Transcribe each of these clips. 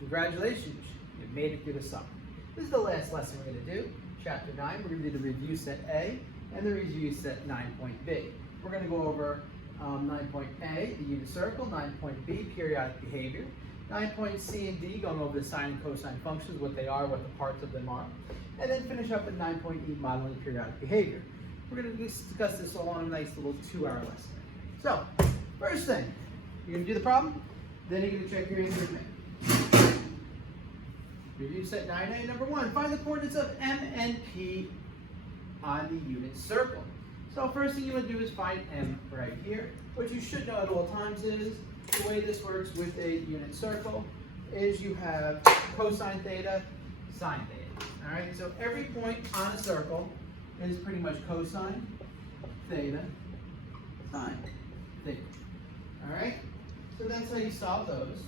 Congratulations, you've made it through the summer. This is the last lesson we're going to do, Chapter 9. We're going to do the review set A and the review set 9.B. We're going to go over 9.A, the unit circle, 9.B, periodic behavior, 9.C and D, going over the sine and cosine functions, what they are, what the parts of them are, and then finish up with 9.E, modeling periodic behavior. We're going to discuss this all in a nice little 2-hour lesson. So, first thing, you're going to do the problem, then you're going to check your answer with me. Review set 9A, number 1, find the coordinates of M and P on the unit circle. So first thing you want to do is find M right here. What you should know at all times is the way this works with a unit circle is you have cosine theta, sine theta. All right, so every point on a circle is pretty much cosine theta, sine theta. All right, so that's how you solve those.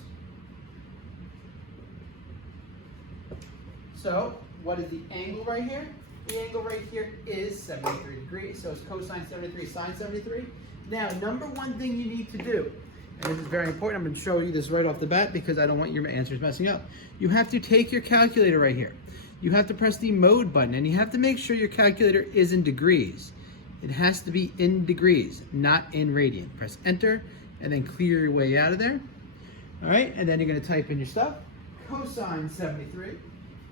So what is the angle right here? The angle right here is 73 degrees. So it's cosine 73, sine 73. Now, number one thing you need to do, and this is very important, I'm going to show you this right off the bat because I don't want your answers messing up. You have to take your calculator right here. You have to press the mode button, and you have to make sure your calculator is in degrees. It has to be in degrees, not in radian. Press enter, and then clear your way out of there. All right, and then you're going to type in your stuff. Cosine 73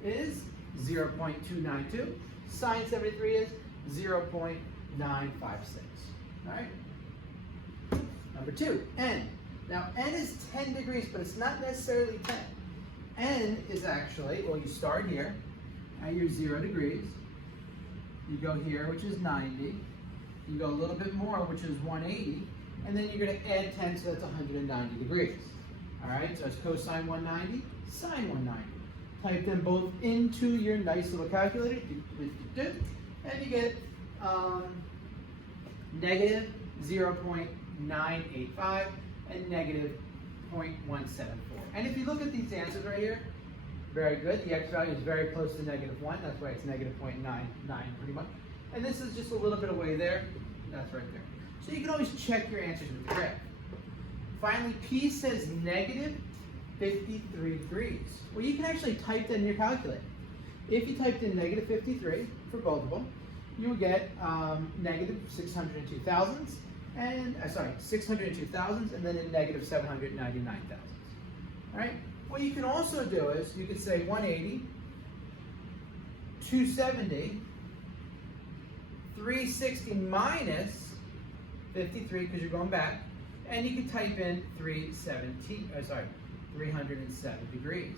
is 0.292. Sine 73 is 0.956. All right. Number 2, n. Now n is 10 degrees, but it's not necessarily 10. N is actually, well, you start here at your 0 degrees. You go here, which is 90. You go a little bit more, which is 180. And then you're going to add 10, so that's 190 degrees. All right, so it's cosine 190, sine 190. Type them both into your nice little calculator, and you get negative 0.985 and negative 0.174. And if you look at these answers right here, very good. The x value is very close to negative 1. That's why it's negative 0.99 pretty much. And this is just a little bit away there. That's right there. So you can always check your answers with the graph. Finally, P says negative 53 degrees. Well, you can actually type that in your calculator. If you typed in negative 53 for both of them, you would get negative 602 thousandths, and 602 thousandths, and then a negative 799 thousandths. All right. What you can also do is you could say 180, 270, 360 minus 53 because you're going back, and you can type in 307 degrees.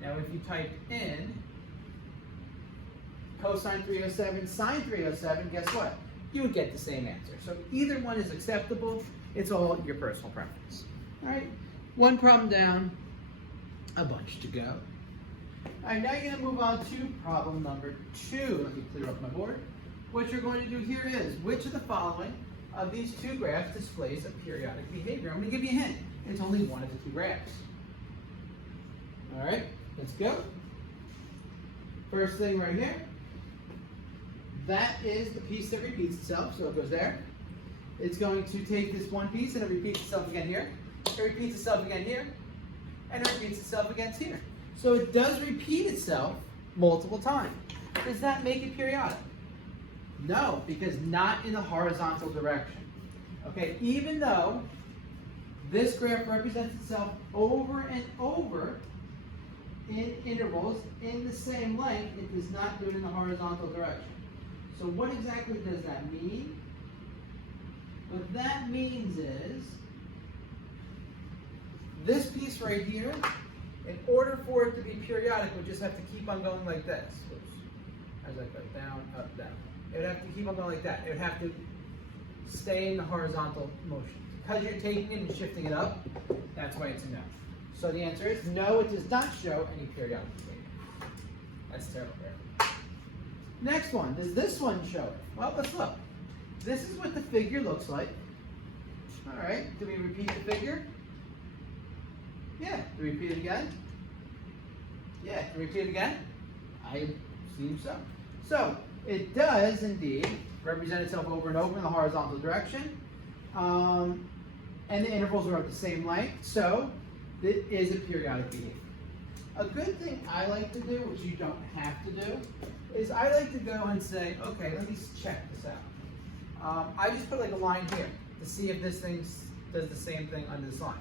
Now if you typed in cosine 307, sine 307, guess what? You would get the same answer. So either one is acceptable. It's all your personal preference. All right, one problem down, a bunch to go. All right, now you're going to move on to problem number 2. Let me clear up my board. What you're going to do here is, which of the following of these two graphs displays a periodic behavior? I'm going to give you a hint. It's only one of the two graphs. All right, let's go. First thing right here, that is the piece that repeats itself, so it goes there. It's going to take this one piece and it repeats itself again here. It repeats itself again here, and it repeats itself again here. So it does repeat itself multiple times. Does that make it periodic? No, because not in the horizontal direction. Okay, even though this graph represents itself over and over in intervals in the same length, it does not do it in the horizontal direction. So what exactly does that mean? What that means is this piece right here, in order for it to be periodic, would just have to keep on going like this. Oops. As I go down, up, down. It would have to keep on going like that. It would have to stay in the horizontal motion. Because you're taking it and shifting it up, that's why it's a no. So the answer is no, it does not show any periodic behavior. That's terrible. Next one, does this one show it? Well, let's look. This is what the figure looks like. All right, do we repeat the figure? Yeah, do we repeat it again? Yeah, do we repeat it again? I assume so. So, it does indeed represent itself over and over in the horizontal direction. And the intervals are of the same length, so it is a periodic behavior. A good thing I like to do, which you don't have to do, is I like to go and say, okay, let me check this out. I just put like a line here to see if this thing does the same thing under this line.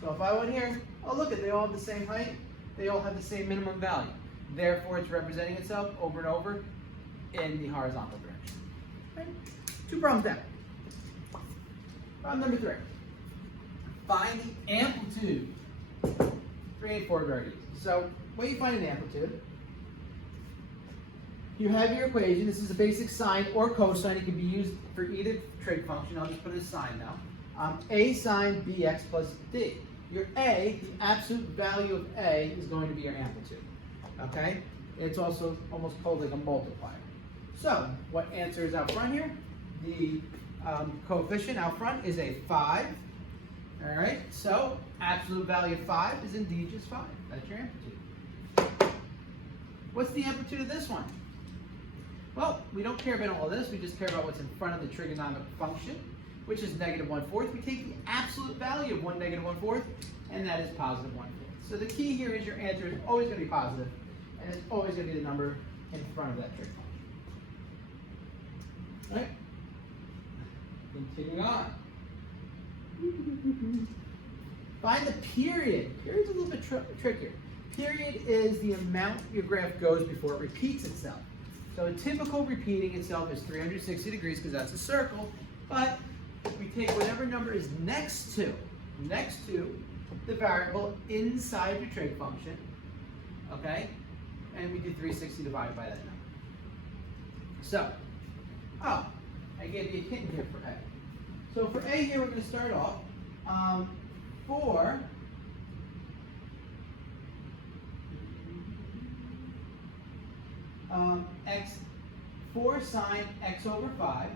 So if I went here, oh look, they all have the same height, they all have the same minimum value. Therefore, it's representing itself over and over in the horizontal direction. Right? 2 problems down. Problem number 3. Find the amplitude. 3 and 4 are very easy. So when you find an amplitude, you have your equation. This is a basic sine or cosine. It can be used for either trig function. I'll just put it as sine now. A sine bx plus d. Your a, the absolute value of a, is going to be your amplitude. Okay? It's also almost called like a multiplier. So what answer is out front here? The coefficient out front is a 5. All right? So absolute value of 5 is indeed just 5. That's your amplitude. What's the amplitude of this one? Well, we don't care about all this. We just care about what's in front of the trigonomic function, which is -1/4. We take the absolute value of 1 -1/4, and that is +1/4. So the key here is your answer is always going to be positive, and it's always going to be the number in front of that trig function. All right? Continuing on. Find the period. Period's a little bit trickier. Period is the amount your graph goes before it repeats itself. So a typical repeating itself is 360 degrees because that's a circle, but we take whatever number is next to the variable inside your trig function, okay? And we do 360 divided by that number. So, I gave you a hint here for A. So for A here, we're going to start off for x, 4 sine x over 5,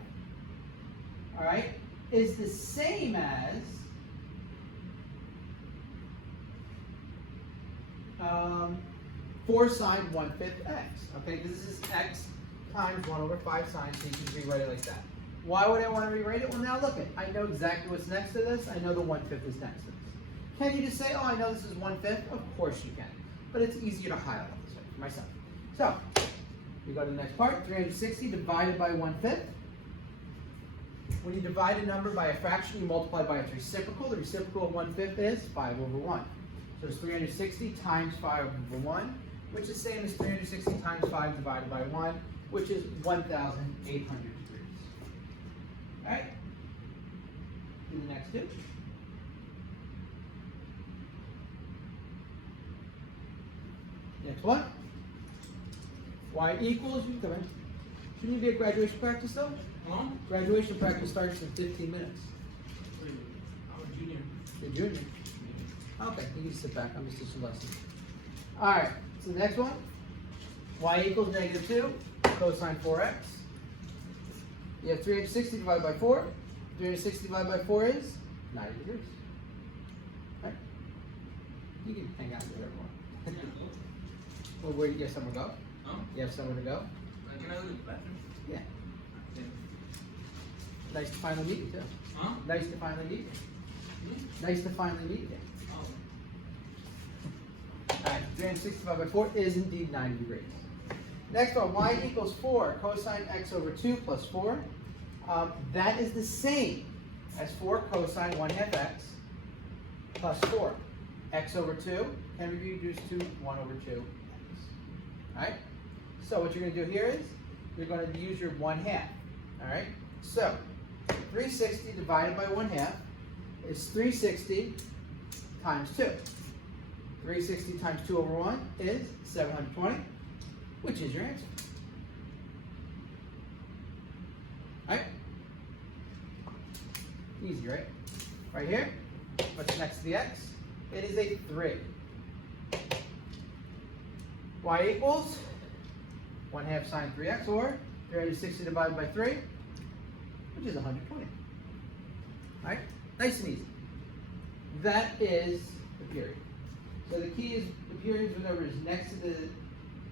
all right, is the same as 4 sine 1/5 x, okay, because this is x times 1 over 5 sine, so you can rewrite it like that. Why would I want to rewrite it? Well, now look, I know exactly what's next to this. I know the 1/5 is next to this. Can you just say, oh, I know this is 1/5? Of course you can, but it's easier to highlight this way for myself. So, we go to the next part, 360 divided by 1/5. When you divide a number by a fraction, you multiply by its reciprocal. The reciprocal of 1/5 is 5 over 1. So it's 360 times 5 over 1, which is the same as 360 times 5 divided by 1, which is 1,800 degrees. All right? Do the next two. Next one. Y equals, you come in. Shouldn't you be at graduation practice though? Huh? Graduation practice starts in 15 minutes. I'm a junior. You're junior? Okay, you can sit back. I'm just teaching lessons. All right, so the next one. Y equals -2, cosine 4x. You have 360 divided by 4. 360 divided by 4 is 90 degrees. All right? You can hang out with everyone. Well, where you have somewhere to go? Huh? You have somewhere to go? Can I go to the bathroom? Yeah. Nice to finally meet you, too. Huh? Nice to finally meet you. Nice to finally meet you. Oh. Alright, 360 divided by 4 is indeed 90 degrees. Next one, y equals 4 cosine x over 2 plus 4. That is the same as 4 cosine 1/2 x plus 4. X over 2 can be reduced to 1 over 2 x. Alright? So what you're going to do here is, you're going to use your 1/2. Alright? So, 360 divided by 1/2 is 360 times 2. 360 times 2 over 1 is 720, which is your answer. Alright? Easy, right? Right here, what's next to the x? It is a 3. Y equals 1/2 sine 3x, or 360 divided by 3, which is 120. Alright? Nice and easy. That is the period. So the key is the period is whatever is next to the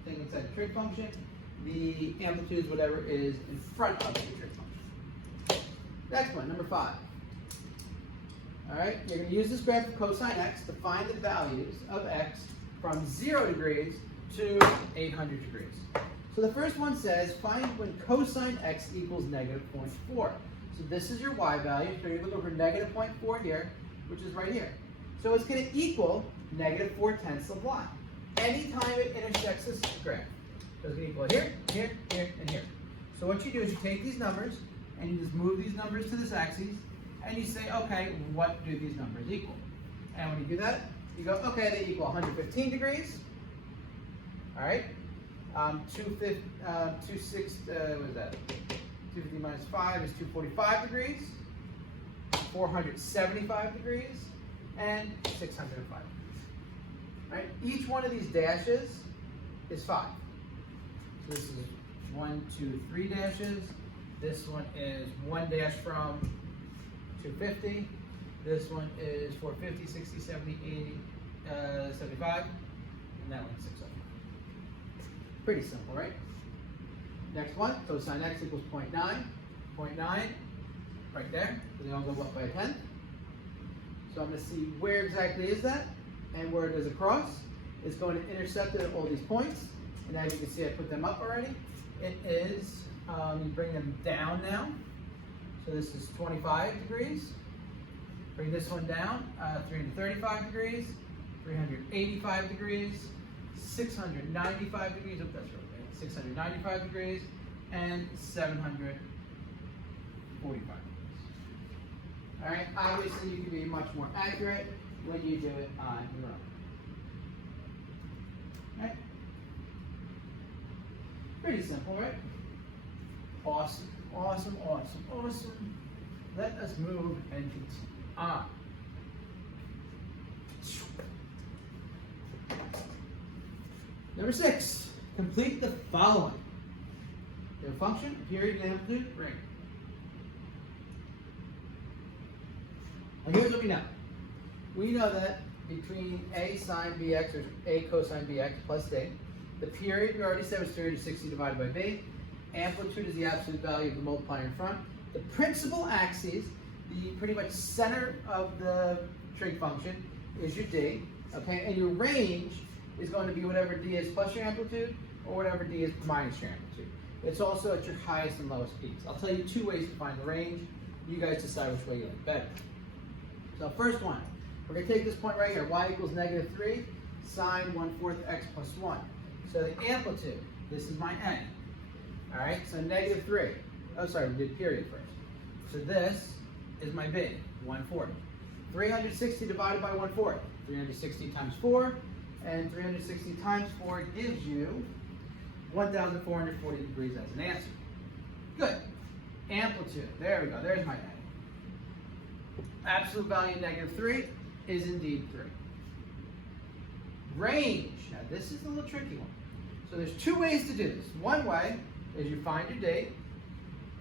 thing inside the trig function. The amplitude is whatever is in front of the trig function. Next one, number 5. Alright, you're going to use this graph of cosine x to find the values of x from 0 degrees to 800 degrees. So the first one says, find when cosine x equals negative 0.4. So this is your y value. So you're looking for negative 0.4 here, which is right here. So it's going to equal negative 4/10 of y. Anytime it intersects this graph. So it's going to equal here, here, here, and here. So what you do is you take these numbers, and you just move these numbers to this axis, and you say, okay, what do these numbers equal? And when you do that, you go, okay, they equal 115 degrees. All right. 250 minus 5 is 245 degrees, 475 degrees, and 605 degrees. Right? Each one of these dashes is 5. So this is 1, 2, 3 dashes. This one is 1 dash from 250. This one is 450, 60, 70, 80, 75, and that one's 605. Pretty simple, right? Next one, cosine x equals 0.9. 0.9, right there. They all go up by a 10th. So I'm going to see where exactly is that, and where it goes across. It's going to intercept it at all these points. And as you can see, I put them up already. It is, you bring them down now. So this is 25 degrees. Bring this one down, 335 degrees, 385 degrees, 695 degrees, oh, that's really bad, 695 degrees, and 745 degrees. All right, obviously you can be much more accurate when you do it on your own. All right? Pretty simple, right? Awesome, awesome, awesome, awesome. Let us move and continue on. Number 6, complete the following. Their function, period, and amplitude, ring. And here's what we know. We know that between a sine bx or a cosine bx plus d, the period we already said was 360 divided by b. Amplitude is the absolute value of the multiplier in front. The principal axis, the pretty much center of the trig function, is your d. Okay, and your range is going to be whatever d is plus your amplitude, or whatever d is minus your amplitude. It's also at your highest and lowest peaks. I'll tell you 2 ways to find the range. You guys decide which way you like better. So first one, we're going to take this point right here, y equals negative 3, sine 1/4 x plus 1. So the amplitude, this is my a. All right, so negative 3. Oh, sorry, we did period first. So this is my b, 1/4. 360 divided by 1/4. 360 times 4, and 360 times 4 gives you 1,440 degrees as an answer. Good. Amplitude, there we go, there's my a. Absolute value negative 3 is indeed 3. Range, now this is a little tricky one. So there's 2 ways to do this. One way is you find your d,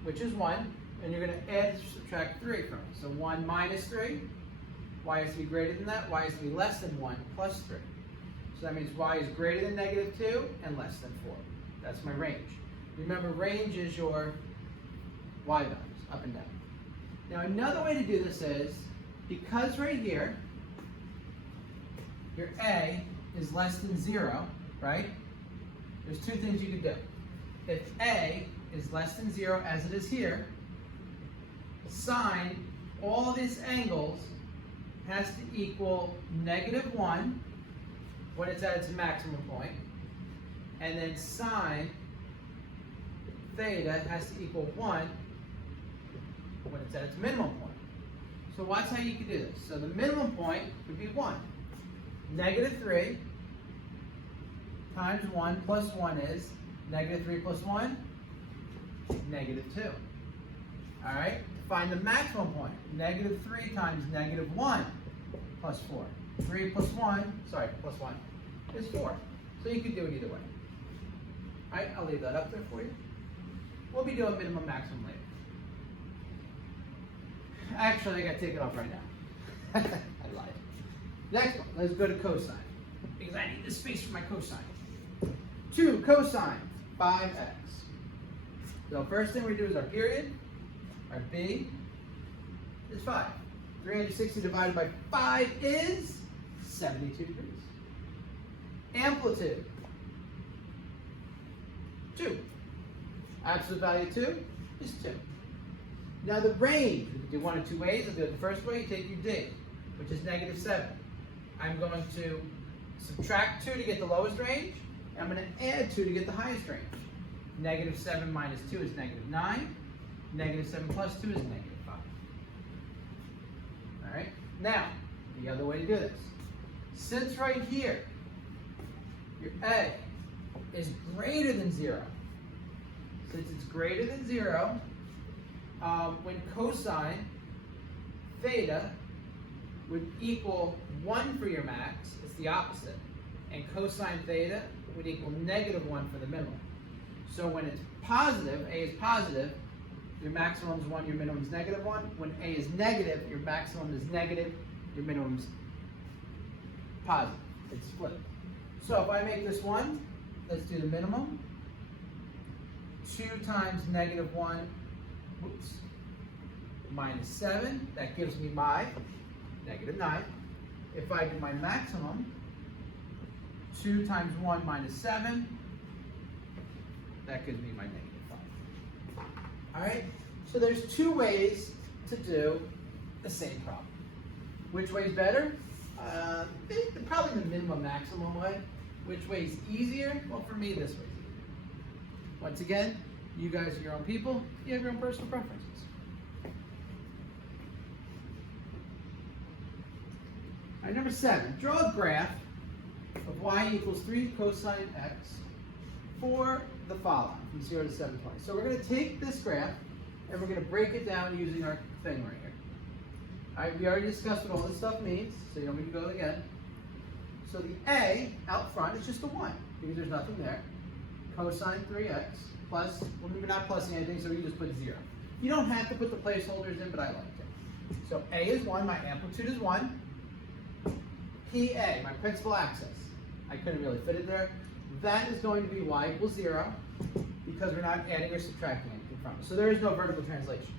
which is 1, and you're going to add or subtract 3 from it. So 1 minus 3, y has to be greater than that, y has to be less than 1 plus 3. So that means y is greater than negative 2 and less than 4. That's my range. Remember, range is your y values, up and down. Now another way to do this is, because right here, your a is less than 0, right? There's 2 things you could do. If a is less than 0, as it is here, sine all these angles has to equal negative 1 when it's at its maximum point, and then sine theta has to equal 1 when it's at its minimum point. So watch how you can do this. So the minimum point would be 1. Negative 3 times 1 plus 1 is negative 3 plus 1, negative 2. All right? To find the maximum point, negative 3 times negative 1 plus 4. 3 plus 1, sorry, plus 1 is 4. So you could do it either way. All right, I'll leave that up there for you. We'll be doing minimum maximum later. Actually, I got to take it off right now. I lied. Next one, let's go to cosine. Because I need the space for my cosine. 2 cosine 5x. So first thing we do is our period. Our b is 5. 360 divided by 5 is 72 degrees. Amplitude, 2. Absolute value 2 is 2. Now the range, we can do one of two ways. I'll do it the first way, you take your D, which is -7. I'm going to subtract 2 to get the lowest range, and I'm going to add 2 to get the highest range. -7 minus 2 is -9. -7 plus 2 is -5. All right? Now, the other way to do this. Since right here, your A is greater than 0, since it's greater than 0, when cosine theta would equal 1 for your max, it's the opposite. And cosine theta would equal -1 for the minimum. So when it's positive, A is positive, your maximum is 1, your minimum is -1. When A is negative, your maximum is negative, your minimum is positive. It's flipped. So if I make this 1, let's do the minimum. 2 times -1, minus 7, that gives me my -9. If I do my maximum, 2 times 1 minus 7, that gives me my -5. All right, so there's 2 ways to do the same problem. Which way is better? Probably the minimum maximum way. Which way is easier? Well, for me, this way is easier. Once again, you guys are your own people. You have your own personal preferences. All right, number 7. Draw a graph of y equals 3 cosine x for the following, from 0 to 720. So we're going to take this graph and we're going to break it down using our thing right here. All right, we already discussed what all this stuff means, so you don't need to go again. So the A out front is just a 1, because there's nothing there. Cosine 3x plus, well, we're not plusing anything, so we just put 0. You don't have to put the placeholders in, but I like it. So A is 1, my amplitude is 1. PA, my principal axis, I couldn't really fit it there. That is going to be y equals 0, because we're not adding or subtracting anything from it. So there is no vertical translation.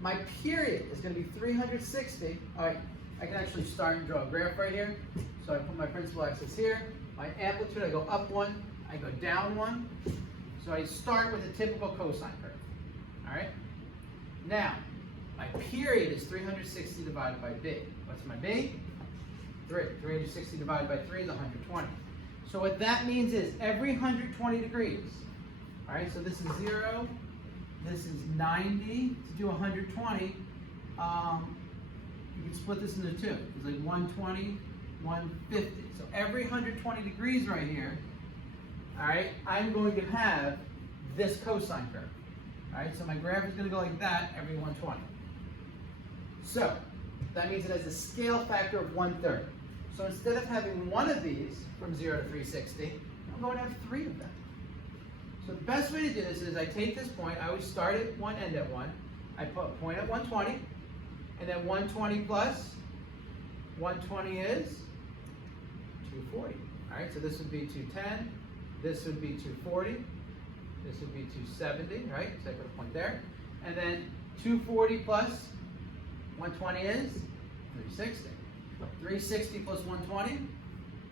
My period is going to be 360. All right, I can actually start and draw a graph right here. So I put my principal axis here. My amplitude, I go up 1, I go down 1. So I start with a typical cosine curve. All right. Now, my period is 360 divided by b. What's my b? 3. 360 divided by 3 is 120. So what that means is every 120 degrees. All right. So this is 0. This is 90. To do 120, you can split this into 2. It's like 120, 150. So every 120 degrees right here, all right, I'm going to have this cosine curve. All right, so my graph is going to go like that every 120. So that means it has a scale factor of 1/3. So instead of having one of these from 0 to 360, I'm going to have 3 of them. So the best way to do this is I take this point, I always start at 1, end at 1. I put a point at 120, and then 120 plus 120 is 240. All right, so this would be 210, this would be 240, this would be 270, right? So I put a point there. And then 240 plus 120 is 360. 360 plus 120,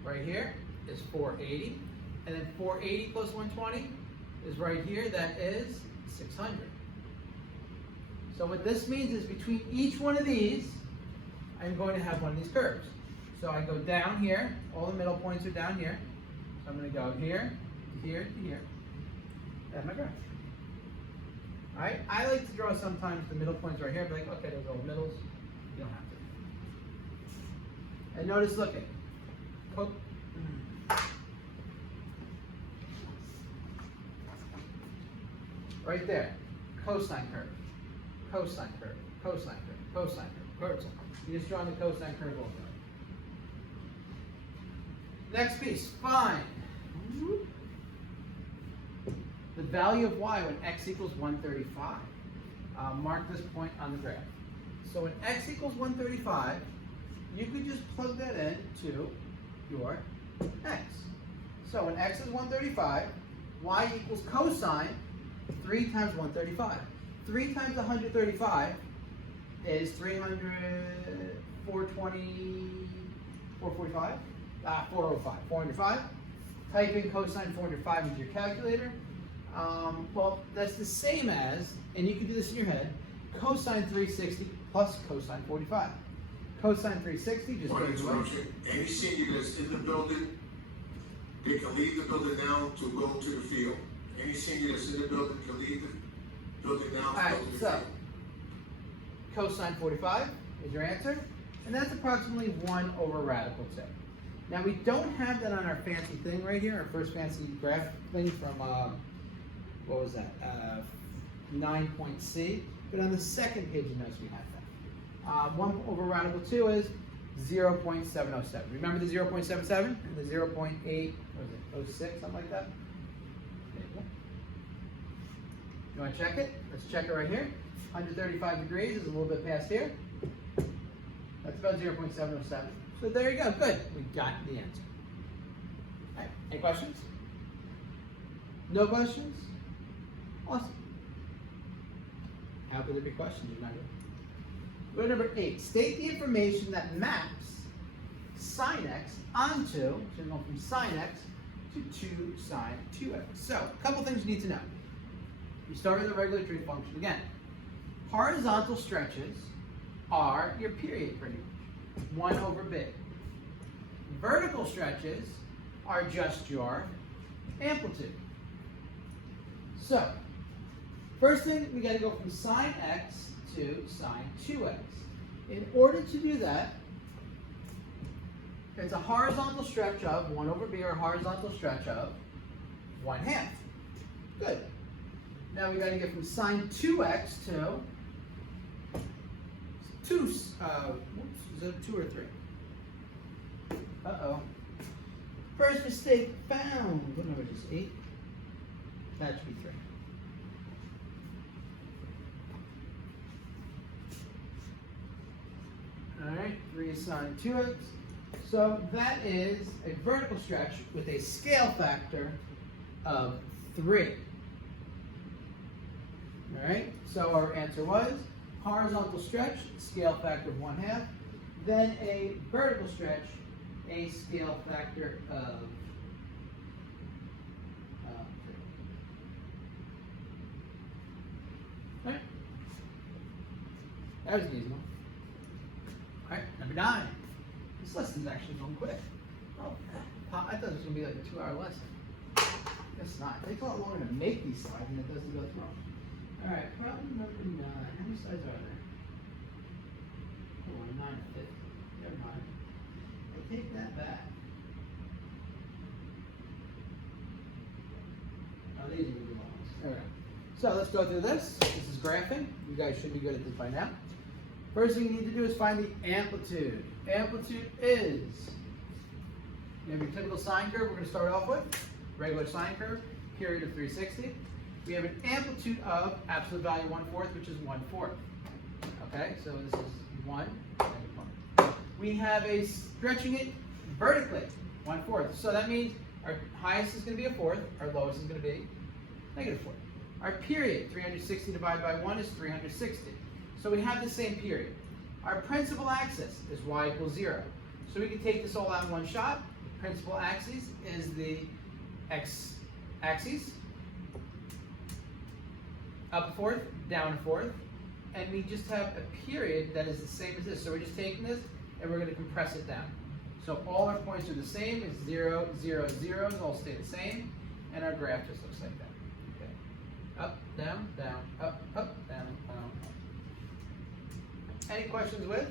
right here, is 480. And then 480 plus 120 is right here, that is 600. So what this means is between each one of these, I'm going to have one of these curves. So I go down here, all the middle points are down here. So I'm going to go here, to here, to here. That's my graph. All right, I like to draw sometimes the middle points right here, but like, okay, those are all middles. You don't have to. And notice, look at right there, cosine curve, cosine curve, cosine curve, cosine curve, cosine. You're just drawing the cosine curve over. Next piece, find the value of y when x equals 135. Mark this point on the graph. So when x equals 135, you could just plug that in to your x. So when x is 135, y equals cosine 3 times 135. 3 times 135 is 300, 420, 445, 405, 405. type in cosine 405 into your calculator. Well, that's the same as, and you can do this in your head, cosine 360 plus cosine 45. Cosine 360 just Point of goes away. interruption. Any senior that's in the building, they can leave the building now to go to the field. Any senior that's in the building can leave the building now to Alright, go to the so field. cosine 45 is your answer, and that's approximately 1 over radical 2. Now we don't have that on our fancy thing right here, our first fancy graph thing from, what was that, 9.C, but on the second page you notice we have that. 1 over radical 2 is 0.707. Remember the 0.77 and the 0.8, what was it, 06, something like that? There you go. You want to check it? Let's check it right here. 135 degrees is a little bit past here. That's about 0.707. So there you go, good. We got the answer. All right, any questions? No questions? Awesome. How could there be questions? You're not here. Go to number 8. State the information that maps sine x onto, so we're going from sine x to 2 sine 2x. So, a couple things you need to know. You start with a regulatory function again. Horizontal stretches are your period pretty much, 1 over b. Vertical stretches are just your amplitude. So, first thing, we got to go from sine x to sine 2x. In order to do that, it's a horizontal stretch of 1 over b, or a horizontal stretch of 1/2. Good. Now we got to get from sine 2x to 2, whoops, is it 2 or 3? Uh-oh. First mistake found. What number is this, 8? That should be 3. Alright, 3 is sine 2x. So that is a vertical stretch with a scale factor of 3. Alright, so our answer was horizontal stretch, scale factor of 1/2. Then a vertical stretch, a scale factor of 3. Alright, that was an easy one. Alright, number 9. This lesson's actually going quick. Oh, I thought it was going to be like a 2-hour lesson. It's not. It takes a lot longer to make these slides than it does to go through them. Alright, problem number 9. How many slides are there? Oh, 9 fit. Never mind. I take that back. Oh, these are really long ones. Alright. So let's go through this. This is graphing. You guys should be good at this by now. First thing you need to do is find the amplitude. Amplitude is, you have your typical sine curve we're going to start off with. Regular sine curve, period of 360. We have an amplitude of absolute value 1/4, which is 1/4. Okay, so this is 1 and 1. We have a stretching it vertically, 1/4. So that means our highest is going to be a 4th, our lowest is going to be -4. Our period, 360 divided by 1 is 360. So we have the same period. Our principal axis is y equals 0. So we can take this all out in one shot. The principal axis is the x-axis. Up a 4th, down a 4th. And we just have a period that is the same as this. So we're just taking this and we're going to compress it down. So all our points are the same. It's 0, 0, 0s all stay the same. And our graph just looks like that. Okay. Up, down, down, up, down, down, up. Any questions with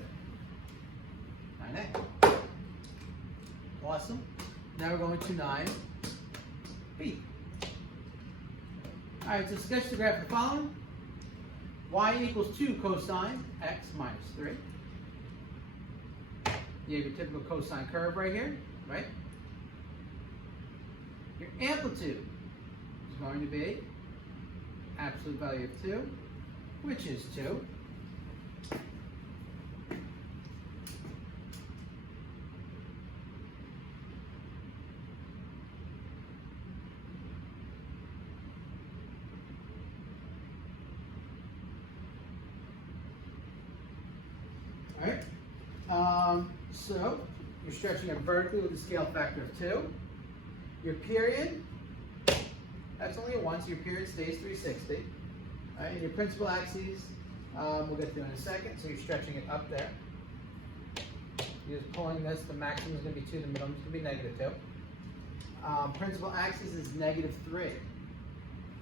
9A? Awesome. Now we're going to 9B. Alright, so sketch the graph of the following. Y equals 2 cosine x minus 3. You have your typical cosine curve right here, right? Your amplitude is going to be absolute value of 2, which is 2. So you're stretching it vertically with a scale factor of 2. Your period, that's only a 1, so your period stays 360. All right, and your principal axes, we'll get to in a second, so you're stretching it up there. You're just pulling this, the maximum is going to be 2, the minimum is going to be negative 2. Principal axis is negative 3.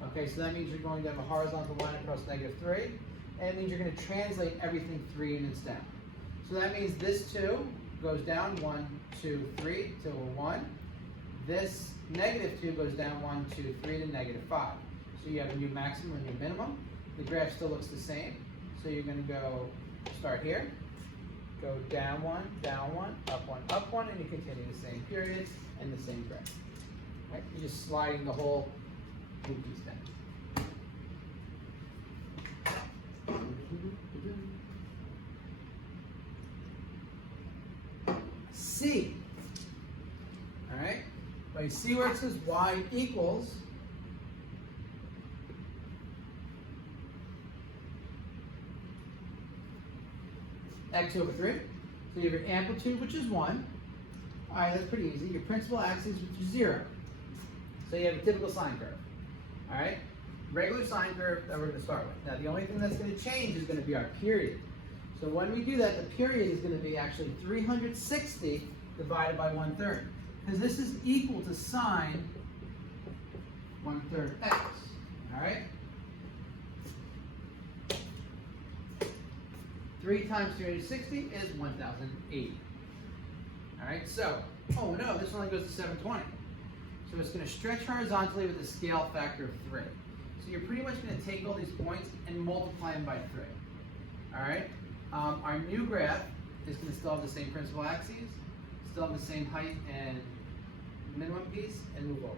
Okay, so that means you're going to have a horizontal line across negative 3, and it means you're going to translate everything 3 units down. So that means this 2 goes down 1, 2, 3 to a 1. This negative 2 goes down 1, 2, 3 to negative 5. So you have a new maximum and new minimum. The graph still looks the same. So you're going to go start here, go down 1, up 1, and you continue the same periods and the same graph. Right? You're just sliding the whole blue piece down. C. All right. But you see where it says y equals x over 3. So you have your amplitude, which is 1. All right, that's pretty easy. Your principal axis, which is 0. So you have a typical sine curve. All right, regular sine curve that we're going to start with. Now, the only thing that's going to change is going to be our period. So when we do that, the period is going to be actually 360 divided by 1/3. Because this is equal to sine 1/3 x. All right? 3 times 360 is 1,080. All right, so, oh no, this only goes to 720. So it's going to stretch horizontally with a scale factor of 3. So you're pretty much going to take all these points and multiply them by 3. All right, our new graph is going to still have the same principal axes, still have the same height and minimum piece, and move over.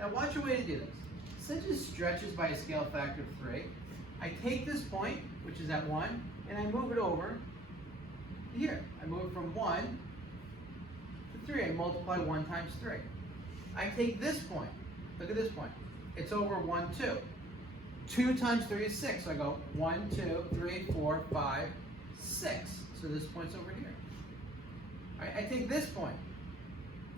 Now watch your way to do this. Since it stretches by a scale factor of 3, I take this point, which is at 1, and I move it over here. I move it from 1 to 3. I multiply 1 times 3. I take this point. Look at this point. It's over 1, 2. 2 times 3 is 6. So I go 1, 2, 3, 4, 5, 6. So this point's over here. All right, I take this point.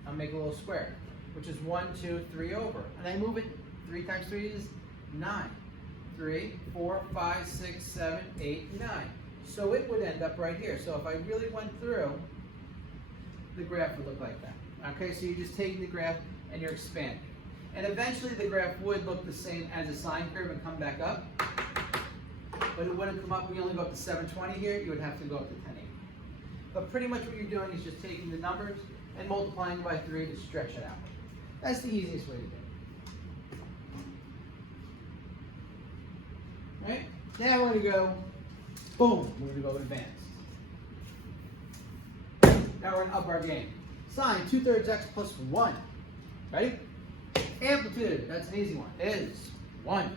I'll make a little square, which is 1, 2, 3 over. And I move it. 3 times 3 is 9. 3, 4, 5, 6, 7, 8, 9. So it would end up right here. So if I really went through, the graph would look like that. Okay, so you're just taking the graph and you're expanding. And eventually the graph would look the same as a sine curve and come back up. But it wouldn't come up, we only go up to 720 here, you would have to go up to 1080. But pretty much what you're doing is just taking the numbers and multiplying by 3 to stretch it out. That's the easiest way to do it. Right? Now we're going to go, boom, we're going to go advanced. Now we're going to up our game. Sine 2/3 x plus 1. Ready? Amplitude, that's an easy one, is 1. All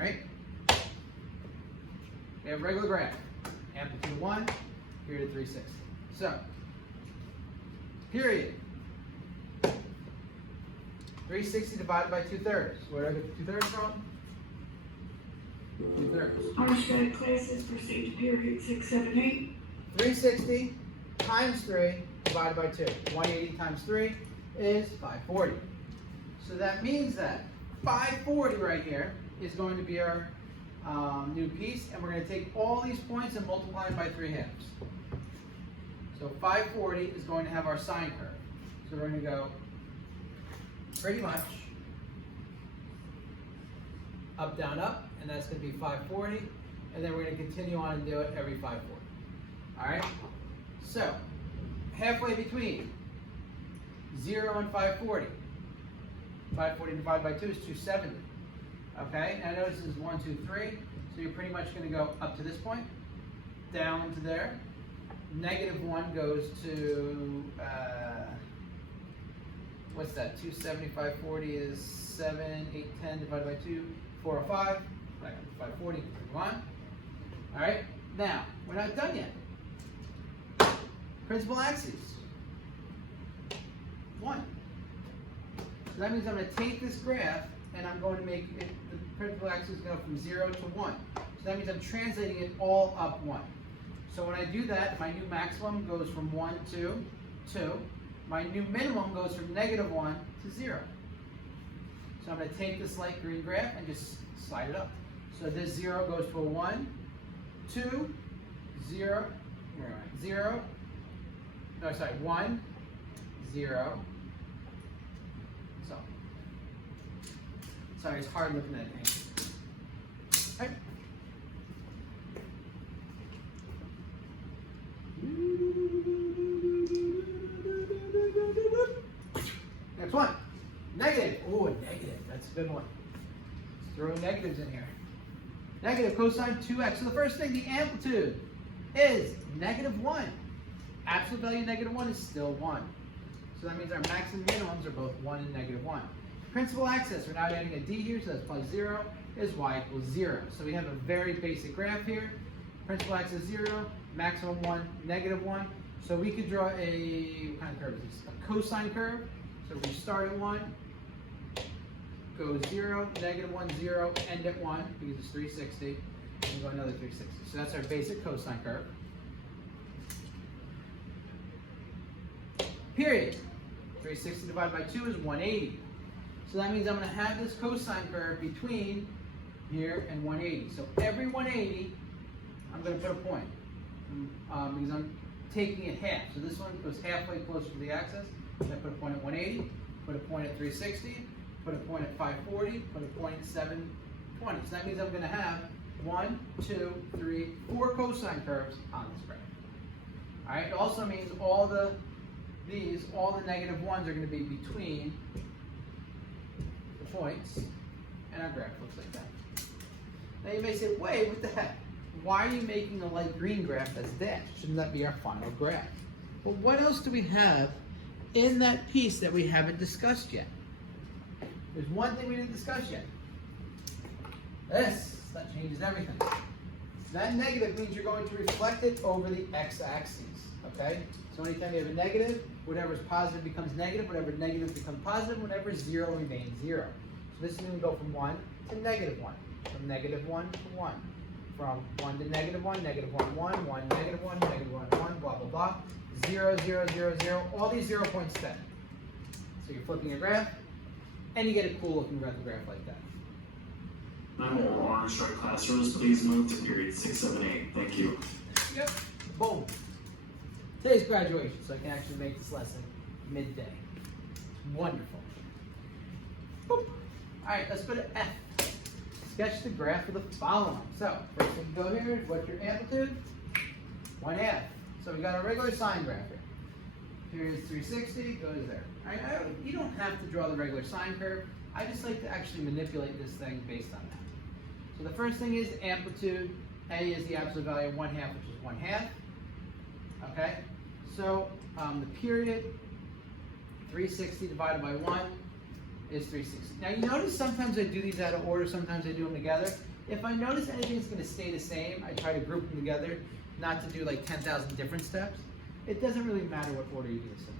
right? We have regular graph. Amplitude 1, period 360. So, period. 360 divided by 2/3. Where do I get the 2/3 from? 2/3. Undergrad classes for stage period 6, 7, 8. 360 times 3 divided by 2. 180 times 3 is 540. So that means that 540 right here is going to be our new piece, and we're going to take all these points and multiply them by 3 halves. So 540 is going to have our sine curve. So we're going to go pretty much up, down, up, and that's going to be 540, and then we're going to continue on and do it every 540. All right? So, halfway between 0 and 540. 540 divided by 2 is 270. Okay, and I notice this is 1, 2, 3. So you're pretty much going to go up to this point, down to there. -1 goes to, what's that? 270, 540 is 7, 8, 10 divided by 2, 405. 540, 1. All right, now, we're not done yet. Principal axes, 1. So that means I'm going to take this graph and I'm going to make it, the principal axis go from 0 to 1. So that means I'm translating it all up 1. So when I do that, my new maximum goes from 1 to 2. my new minimum goes from -1 to 0. So I'm going to take this light green graph and just slide it up. So this 0 goes to a 1, 2, 0, 0, no, sorry, 1, 0, so. Sorry, it's hard looking at things. Right. Next one. Negative. Oh, negative. That's a good one. Let's throw negatives in here. Negative cosine 2x. So the first thing, the amplitude is -1. Absolute value -1 is still 1. So that means our max and minimums are both 1 and -1. Principal axis, we're now adding a d here, so that's plus 0, is y equals 0. So we have a very basic graph here. Principal axis 0, maximum 1, -1. So we could draw a, what kind of curve is this? A cosine curve. So we start at 1, go 0, -1, 0, end at 1, because it's 360, and go another 360. So that's our basic cosine curve. Period. 360 divided by 2 is 180. So that means I'm going to have this cosine curve between here and 180. So every 180, I'm going to put a point, because I'm taking it half. So this one goes halfway closer to the axis. I put a point at 180, put a point at 360, put a point at 540, put a point at 720. So that means I'm going to have 1, 2, 3, 4 cosine curves on this graph. All right. It also means all the negative ones are going to be between the points, and our graph looks like that. Now you may say, wait, what the heck? Why are you making a light green graph that's dashed? Shouldn't that be our final graph? Well, what else do we have in that piece that we haven't discussed yet? There's one thing we didn't discuss yet. That changes everything. That negative means you're going to reflect it over the x-axis, okay? So anytime you have a negative, whatever is positive becomes negative, whatever is negative becomes positive, whatever is 0 remains 0. So this is going to go from 1 to -1, from -1 to 1, from 1 to -1, -1, 1, 1, -1, -1, 1, blah, blah, blah, 0, 0, 0, 0, all these 0 points stay. So you're flipping your graph, and you get a cool looking graph like that. No more orange short classrooms, please move to period 6, 7, 8. Thank you. Yep, boom. Today's graduation, so I can actually make this lesson midday. It's wonderful. Boop. All right, let's go to F. Sketch the graph of the following. So, first thing to go here is what's your amplitude? 1/2. So we got a regular sine graph here. Here's 360, goes there. All right, you don't have to draw the regular sine curve. I just like to actually manipulate this thing based on that. So the first thing is amplitude. A is the absolute value of 1/2, which is 1/2. Okay, so the period, 360 divided by 1 is 360. Now you notice sometimes I do these out of order, sometimes I do them together. If I notice anything's going to stay the same, I try to group them together, not to do like 10,000 different steps. It doesn't really matter what order you do this in.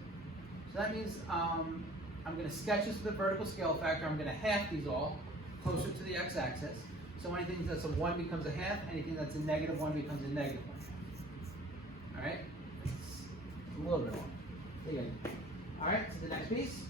So that means I'm going to sketch this with a vertical scale factor. I'm going to half these all closer to the x-axis. So anything that's a 1 becomes a half, anything that's a -1 becomes a -1. All right? It's a little bit long. There you go. All right, so the next piece.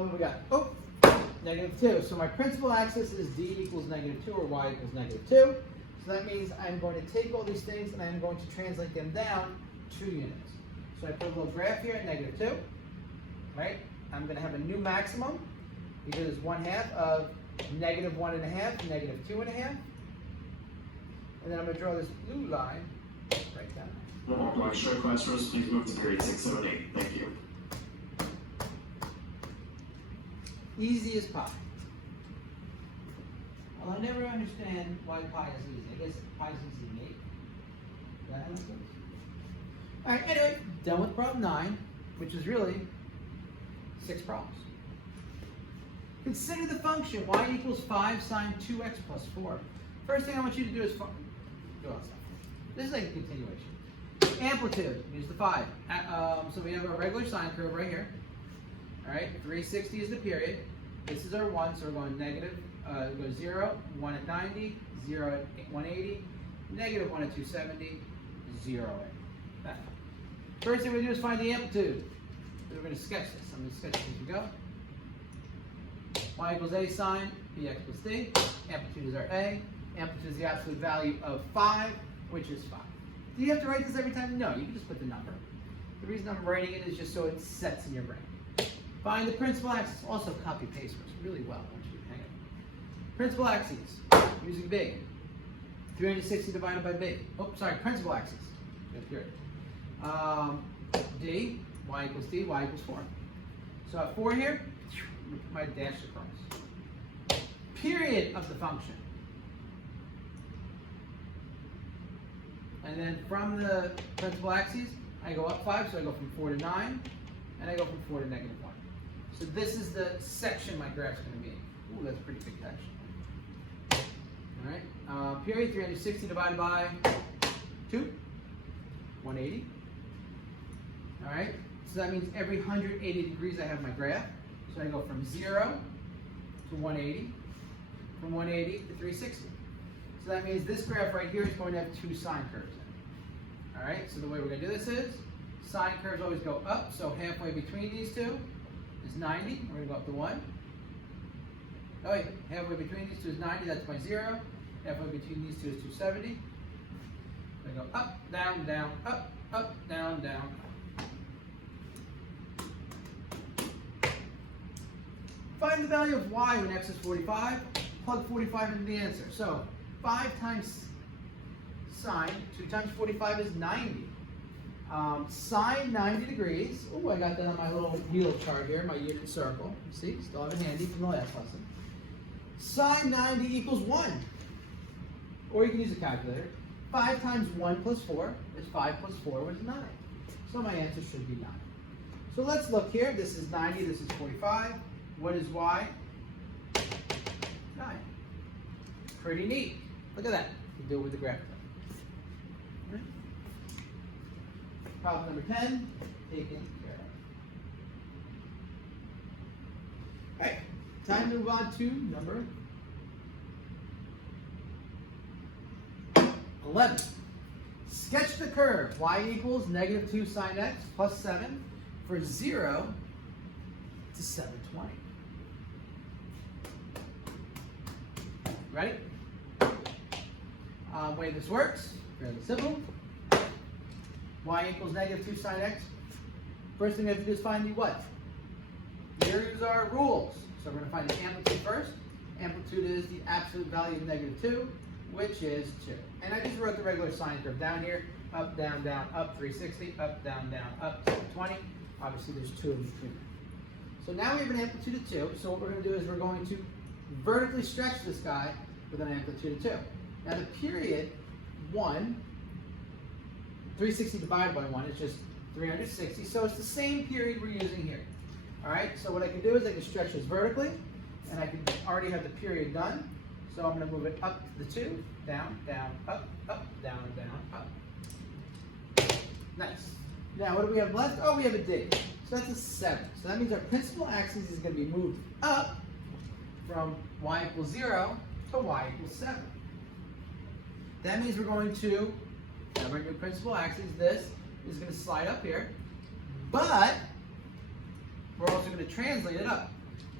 What we got? Oh, -2. So my principal axis is d equals -2 or y equals -2. So that means I'm going to take all these things and I'm going to translate them down 2 units. So I put a little graph here at -2, right? I'm going to have a new maximum because it's 1/2 of -1.5 to -2.5. And then I'm going to draw this blue line right down. No more black short classrooms, please move to period 6, 7, 8. Thank you. Easy as pie. Well, I never understand why pi is easy. I guess pi is easy to make. Is that how it goes? All right, anyway, done with problem 9, which is really 6 problems. Consider the function y equals 5 sine 2x plus 4. First thing I want you to do is go outside. This is like a continuation. Amplitude, use the 5. So we have a regular sine curve right here. All right, 360 is the period. This is our 1, so we're going negative, go 0, 1 at 90, 0 at 180, negative 1 at 270, 0 at that. First thing we do is find the amplitude. We're going to sketch this. I'm going to sketch this as we go. Y equals A sine, Bx plus D. Amplitude is our A. Amplitude is the absolute value of 5, which is 5. Do you have to write this every time? No, you can just put the number. The reason I'm writing it is just so it sets in your brain. Find the principal axis. Also copy paste works really well once you hang it. Principal axis, using B. 360 divided by B. Oh, sorry, principal axis. That's good. D, y equals D, y equals 4. So I have 4 here, put my dash across. Period of the function. And then from the principal axis, I go up 5, so I go from 4 to 9, and I go from 4 to negative 1. So this is the section my graph's going to be in. Ooh, that's pretty big section. All right, period 360 divided by 2, 180. All right, so that means every 180 degrees I have my graph. So I go from 0 to 180, from 180 to 360. So that means this graph right here is going to have 2 sine curves in it. All right, so the way we're going to do this is, sine curves always go up, so halfway between these two is 90. We're going to go up to 1. Oh wait, halfway between these two is 90, that's my 0. Halfway between these two is 270. I go up, down, down, up, down, down. Find the value of y when x is 45. Plug 45 into the answer. So 5 times sine, 2 times 45 is 90. Sine 90 degrees. Oh, I got that on my little wheel chart here, my unit circle. See, still have it handy from the last lesson. Sine 90 equals 1. Or you can use a calculator. 5 times 1 plus 4 is 5 plus 4, which is 9. So my answer should be 9. So let's look here. This is 90, this is 45. What is y? 9. Pretty neat. Look at that. You can do it with the graph. Right. Problem number 10, taken care of. All right, time to move on to number 11. Sketch the curve y equals negative 2 sine x plus 7 for 0 to 720. Ready? Way this works, fairly simple. Y equals negative 2 sine x. First thing we have to do is find the what? Here's our rules. So we're going to find the amplitude first. Amplitude is the absolute value of negative 2, which is 2. And I just wrote the regular sine curve down here. Up, down, up, 360. Up, down, up, 720. Obviously, there's 2 in between. So now we have an amplitude of 2. So what we're going to do is we're going to vertically stretch this guy with an amplitude of 2. Now the period 1, 360 divided by 1 is just 360. So it's the same period we're using here. All right, so what I can do is I can stretch this vertically, and I can already have the period done. So I'm going to move it up the 2, down, up, down, up. Nice. Now what do we have left? Oh, we have a D. So that's a 7. So that means our principal axis is going to be moved up from y equals 0 to y equals 7. That means we're going to have our new principal axis. This is going to slide up here, but we're also going to translate it up.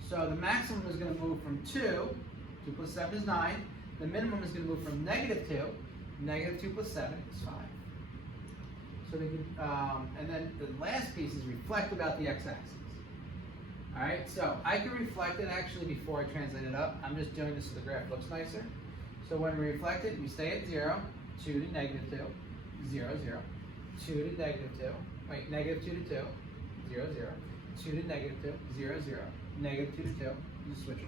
So the maximum is going to move from 2, 2 plus 7 is 9. The minimum is going to move from negative 2, negative 2 plus 7 is 5. So we can, and then the last piece is reflect about the x-axis. All right, so I can reflect it actually before I translate it up. I'm just doing this so the graph looks nicer. So when we reflect it, we stay at 0, 2 to negative 2, 0, 0, 2 to negative 2, wait, negative 2 to 2, 0, 0, 2 to negative 2, 0, 0, negative 2 to 2, just switch it.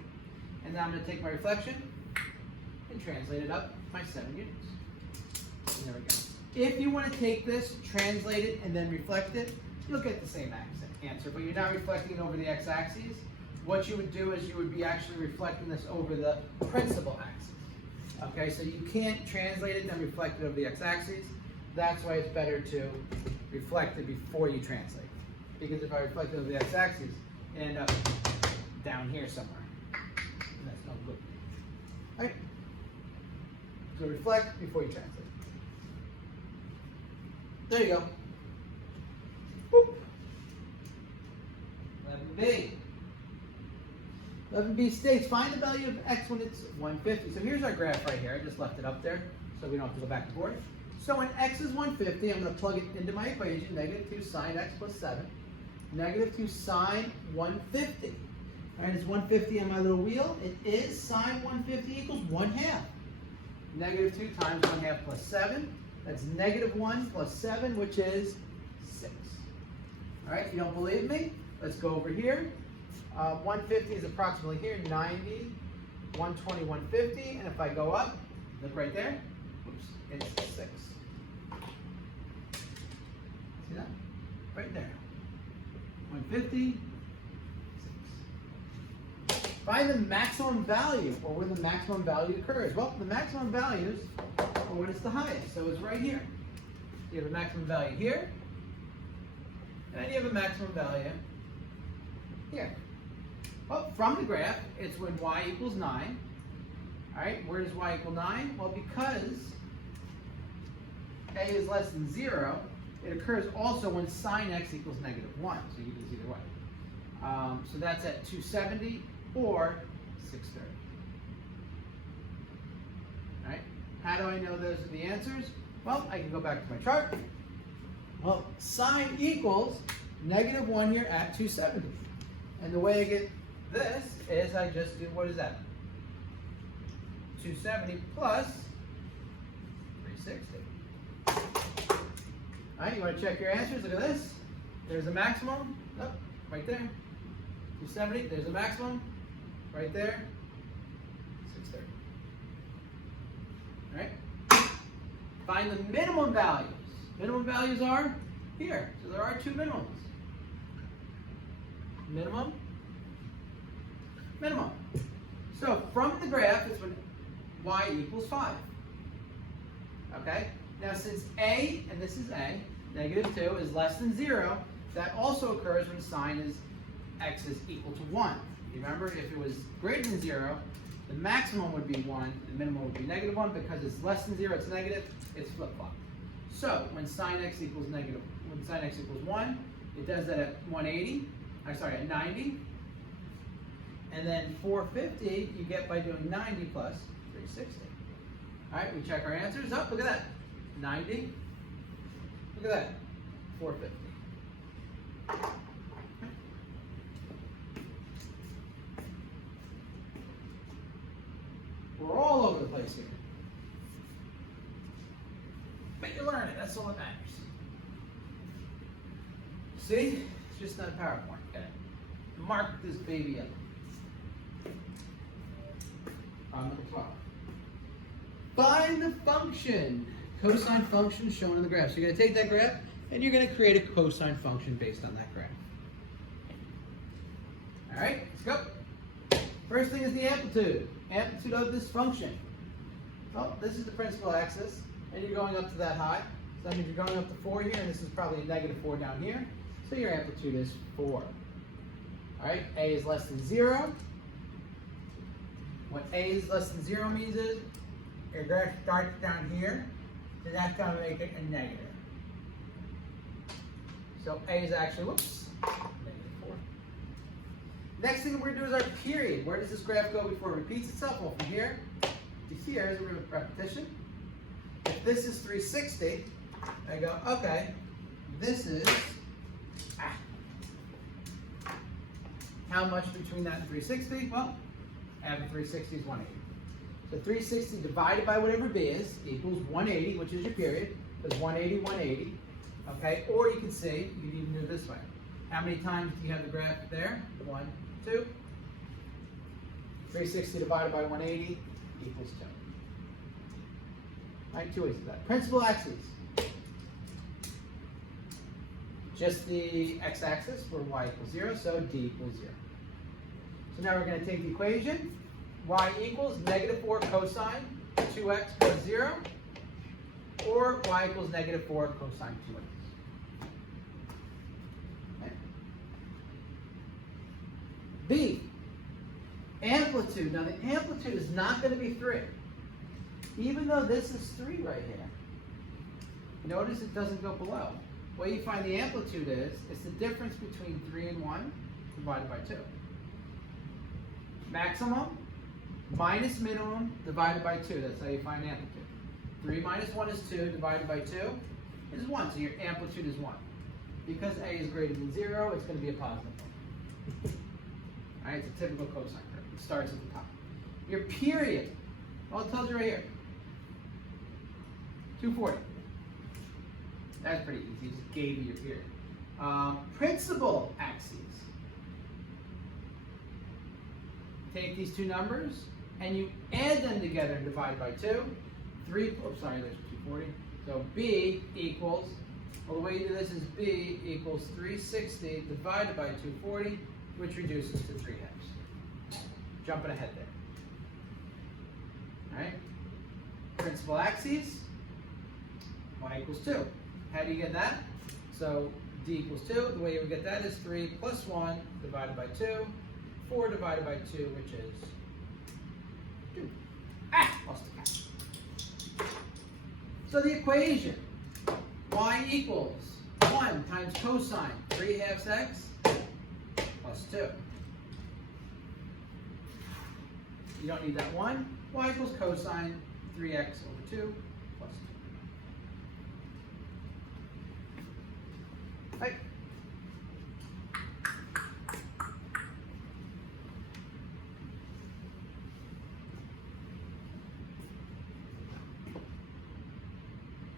And now I'm going to take my reflection and translate it up by 7 units. And there we go. If you want to take this, translate it, and then reflect it, you'll get the same answer, but you're not reflecting it over the x-axis. What you would do is you would be actually reflecting this over the principal axis. Okay, so you can't translate it and then reflect it over the x-axis. That's why it's better to reflect it before you translate. Because if I reflect it over the x-axis, end up down here somewhere. And that's no good. All right? So reflect before you translate. There you go. Boop. 11b. 11b states, find the value of x when it's 150. So here's our graph right here. I just left it up there so we don't have to go back and forth. So when x is 150, I'm going to plug it into my equation, negative 2 sine x plus 7. Negative 2 sine 150. All right, it's 150 on my little wheel. It is sine 150 equals 1/2. Negative 2 times 1/2 plus 7. That's negative 1 plus 7, which is 6. All right, you don't believe me? Let's go over here. 150 is approximately here, 90, 120, 150. And if I go up, look right there, oops, it's 6. See that? Right there. 150, 6. Find the maximum value, or where the maximum value occurs. Well, the maximum values are when it's the highest, so it's right here. You have a maximum value here, and you have a maximum value here. Well, from the graph, it's when y equals 9. All right, where does y equal 9? Well, because a is less than 0, it occurs also when sine x equals negative 1, so you can use either way. So that's at 270 or 630. All right, how do I know those are the answers? Well, I can go back to my chart. Well, sine equals negative 1 here at 270. And the way I get this is I just do, what is that? 270 plus 360. All right, you want to check your answers? Look at this. There's a maximum. Oh, right there. 270. There's a maximum. Right there. 630. All right. Find the minimum values. Minimum values are here. So there are two minimums. Minimum. Minimum. So from the graph, it's when y equals 5. Okay? Now since a, and this is a, negative 2 is less than 0, that also occurs when sine is x is equal to 1. Remember, if it was greater than 0, the maximum would be 1, the minimum would be negative 1. Because it's less than 0, it's negative, it's flip-flopped. So when sine x equals negative, when sine x equals 1, it does that at 180, at 90. And then 450 you get by doing 90 plus 360. All right, we check our answers. Oh, look at that. 90. Look at that. 450. We're all over the place here. But you're learning. That's all that matters. See? It's just not a PowerPoint. Okay. Mark this baby up. Number 12. Find the function. Cosine function shown in the graph. So you're going to take that graph and you're going to create a cosine function based on that graph. All right, let's go. First thing is the amplitude. Amplitude of this function. Well, this is the principal axis, and you're going up to that high. So that means you're going up to 4 here, and this is probably a negative 4 down here. So your amplitude is 4. All right, a is less than 0. What a is less than 0 means is your graph starts down here, so that's going to make it a negative. So a is actually, whoops, negative 4. Next thing we're going to do is our period. Where does this graph go before it repeats itself? Well, from here to here is a repetition. If this is 360, I go, okay, this is, how much between that and 360? Well, half of 360 is 180. So 360 divided by whatever b is equals 180, which is your period, because 180, 180. Okay, or you can see, you can even do it this way. How many times do you have the graph there? 1, 2. 360 divided by 180 equals 2. All right, two ways of that. Principal axes. Just the x-axis where y equals 0, so d equals 0. So now we're going to take the equation. Y equals negative 4 cosine 2x plus 0, or y equals negative 4 cosine 2x. Okay. B, amplitude. Now the amplitude is not going to be 3. Even though this is 3 right here. Notice it doesn't go below. The way you find the amplitude is, it's the difference between 3 and 1 divided by 2. Maximum minus minimum divided by 2. That's how you find amplitude. 3 minus 1 is 2, divided by 2 is 1. So your amplitude is 1. Because A is greater than 0, it's going to be a positive one. Alright, it's a typical cosine curve. It starts at the top. Your period, well, it tells you right here. 240. That's pretty easy. It just gave you your period. Principal axes. Take these two numbers and you add them together and divide by 2. 3, oh sorry, there's 240. So B equals, well the way you do this is B equals 360 divided by 240, which reduces to 3 halves. Jumping ahead there. Alright? Principal axes, y equals 2. How do you get that? So D equals 2. The way you would get that is 3 plus 1 divided by 2. 4 divided by 2, which is 2. Ah! Lost the count. So the equation, y equals 1 times cosine 3/2 x plus 2. You don't need that 1. Y equals cosine 3x over 2 plus 2. Right.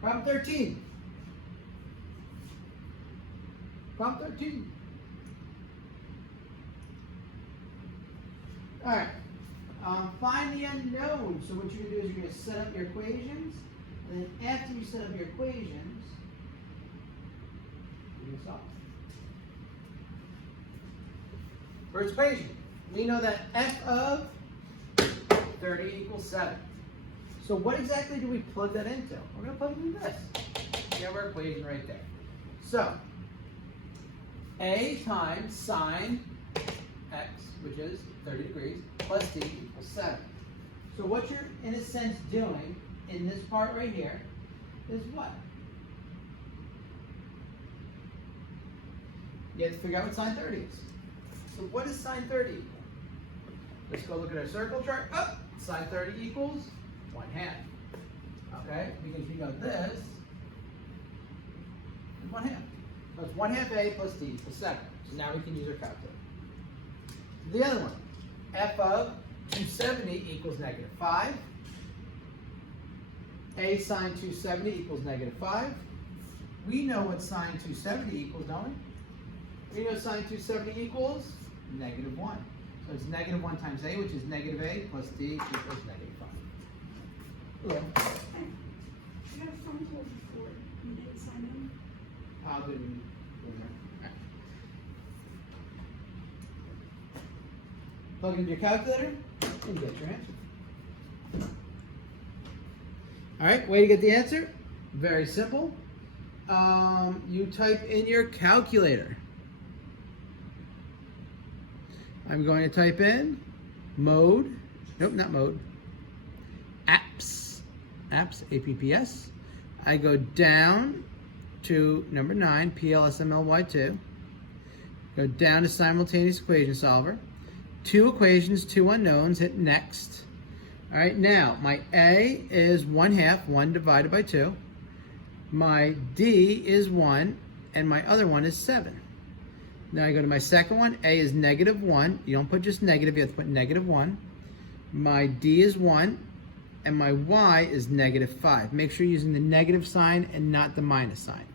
Problem 13. Problem 13. All right. Find the unknown. So what you're going to do is you're going to set up your equations, and then after you set up your equations, you're going to solve. First equation. We know that f of 30 equals 7. So what exactly do we plug that into? We're going to plug it into this. We have our equation right there. So, a times sine x, which is 30 degrees, plus d equals 7. So what you're, in a sense, doing in this part right here is what? You have to figure out what sine 30 is. So what is sine 30 equal? Let's go look at our circle chart. Oh, sine 30 equals 1/2. Okay, because you know this is 1/2. So it's 1/2 a plus d equals 7. So now we can use our calculator. The other one, f of 270 equals -5. A sine 270 equals -5. We know what sine 270 equals, don't we? We know sine 270 equals -1. So it's -1 times a, which is -a plus d equals -5. Yeah. I got a phone call before you didn't sign in. I'll do it. Plug into your calculator and get your answer. All right, way to get the answer. Very simple. You type in your calculator. I'm going to type in mode. Nope, not mode. Apps, APPS. I go down to number 9, PLSMLY2. Go down to simultaneous equation solver. 2 equations, 2 unknowns, hit next. All right, now my A is 1/2, 1 divided by 2. My D is 1, and my other one is 7. Now I go to my second one. A is -1. You don't put just negative, you have to put -1. My D is 1. And my y is -5. Make sure you're using the negative sign and not the minus sign.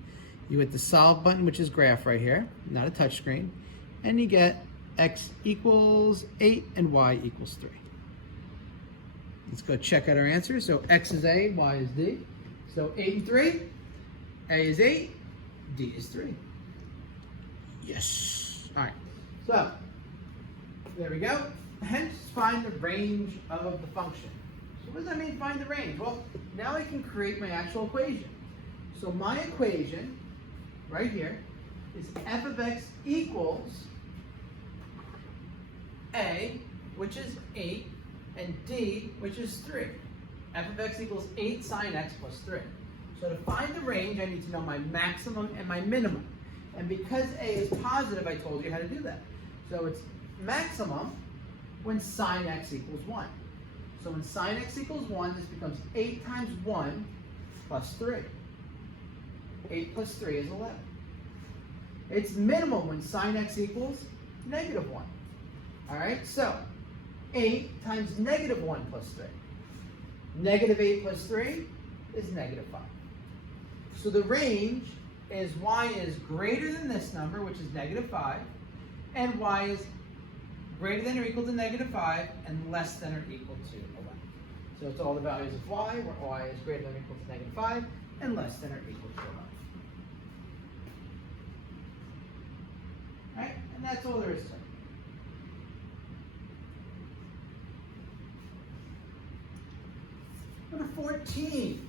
You hit the solve button, which is graph right here, not a touch screen, and you get x equals 8 and y equals 3. Let's go check out our answer. So x is A, y is D. So 8 and 3, A is 8, D is 3. Yes. All right. So there we go. Hence, find the range of the function. So what does that mean, find the range? Well, now I can create my actual equation. So my equation, right here, is f of x equals a, which is 8, and d, which is 3. F of x equals 8 sine x plus 3. So to find the range, I need to know my maximum and my minimum. And because a is positive, I told you how to do that. So it's maximum when sine x equals 1. So when sine x equals 1, this becomes 8 times 1 plus 3. 8 plus 3 is 11. It's minimum when sine x equals negative 1. All right, so 8 times negative 1 plus 3. Negative 8 plus 3 is negative 5. So the range is y is greater than this number, which is negative 5, and y is greater than or equal to negative 5 and less than or equal to 11. So it's all the values of y, where y is greater than or equal to negative 5 and less than or equal to 11. Right? And that's all there is to it. Number 14.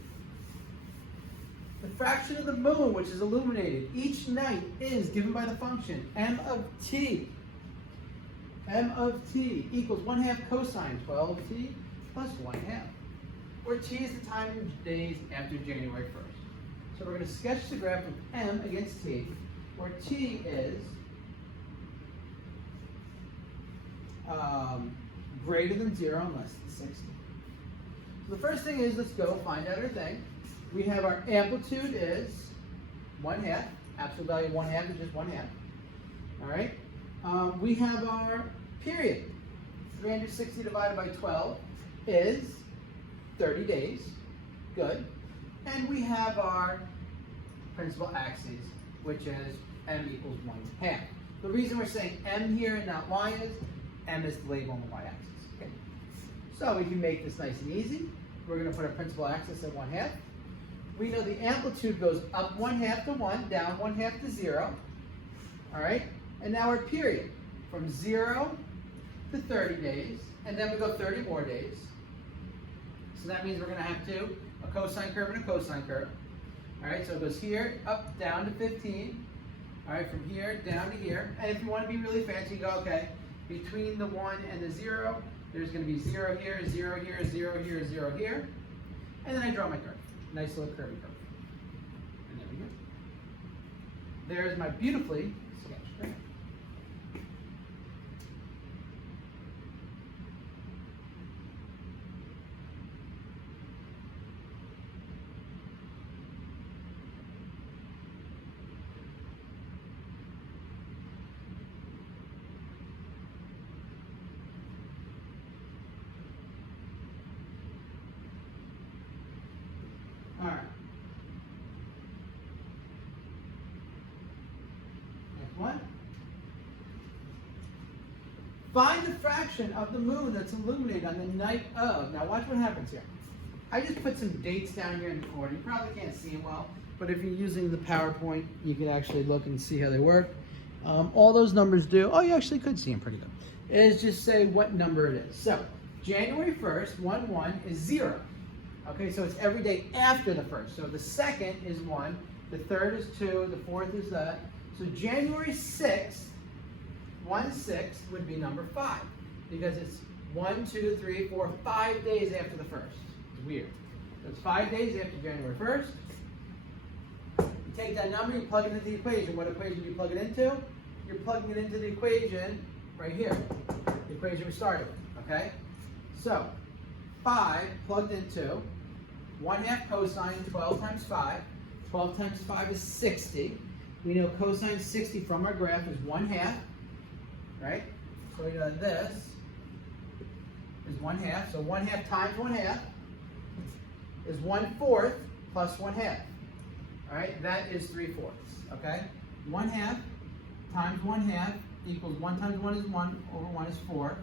The fraction of the moon, which is illuminated each night, is given by the function m of t. M of t equals 1/2 cosine 12t plus 1/2. Where t is the time of days after January 1st. So we're going to sketch the graph of m against t, where t is greater than 0 and less than 60. So the first thing is, let's go find out our thing. We have our amplitude is 1/2. Absolute value of 1/2 is just 1/2. All right. We have our period. 360 divided by 12 is 30 days. Good. And we have our principal axis, which is m equals 1/2. The reason we're saying m here and not y is m is the label on the y-axis. Okay. So we can make this nice and easy. We're going to put our principal axis at 1/2. We know the amplitude goes up 1/2 to 1, down 1/2 to 0. All right? And now our period, from 0 to 30 days, and then we go 30 more days. So that means we're going to have a cosine curve and a cosine curve. All right, so it goes here, up, down to 15. All right, from here, down to here. And if you want to be really fancy, you go, okay, between the 1 and the 0, there's going to be 0 here, 0 here, 0 here, 0 here. And then I draw my curve. Nice little curvy curve. And there we go. There's my beautifully sketched graph. All right. Next one. Find the fraction of the moon that's illuminated on the night of. Now watch what happens here. I just put some dates down here in the corner. You probably can't see them well, but if you're using the PowerPoint, you can actually look and see how they work. All those numbers do. Oh, you actually could see them pretty good. Is just say what number it is. So January 1st, 1/1 is 0. Okay, so it's every day after the 1st. So the 2nd is 1, the 3rd is 2, the 4th is that. So January 6th, 1/6 would be number 5, because it's 1, 2, 3, 4, 5 days after the 1st. It's weird. So it's 5 days after January 1st. You take that number, you plug it into the equation. What equation do you plug it into? You're plugging it into the equation right here, the equation we started with, okay? So 5 plugged into 1/2 cosine 12 times 5. 12 times 5 is 60. We know cosine 60 from our graph is 1/2, right? So we know this is 1/2. So 1/2 times 1/2 is 1/4 plus 1/2. All right, that is 3/4. Okay, 1/2 times 1/2 equals 1 times 1 is 1 over 1 is 4.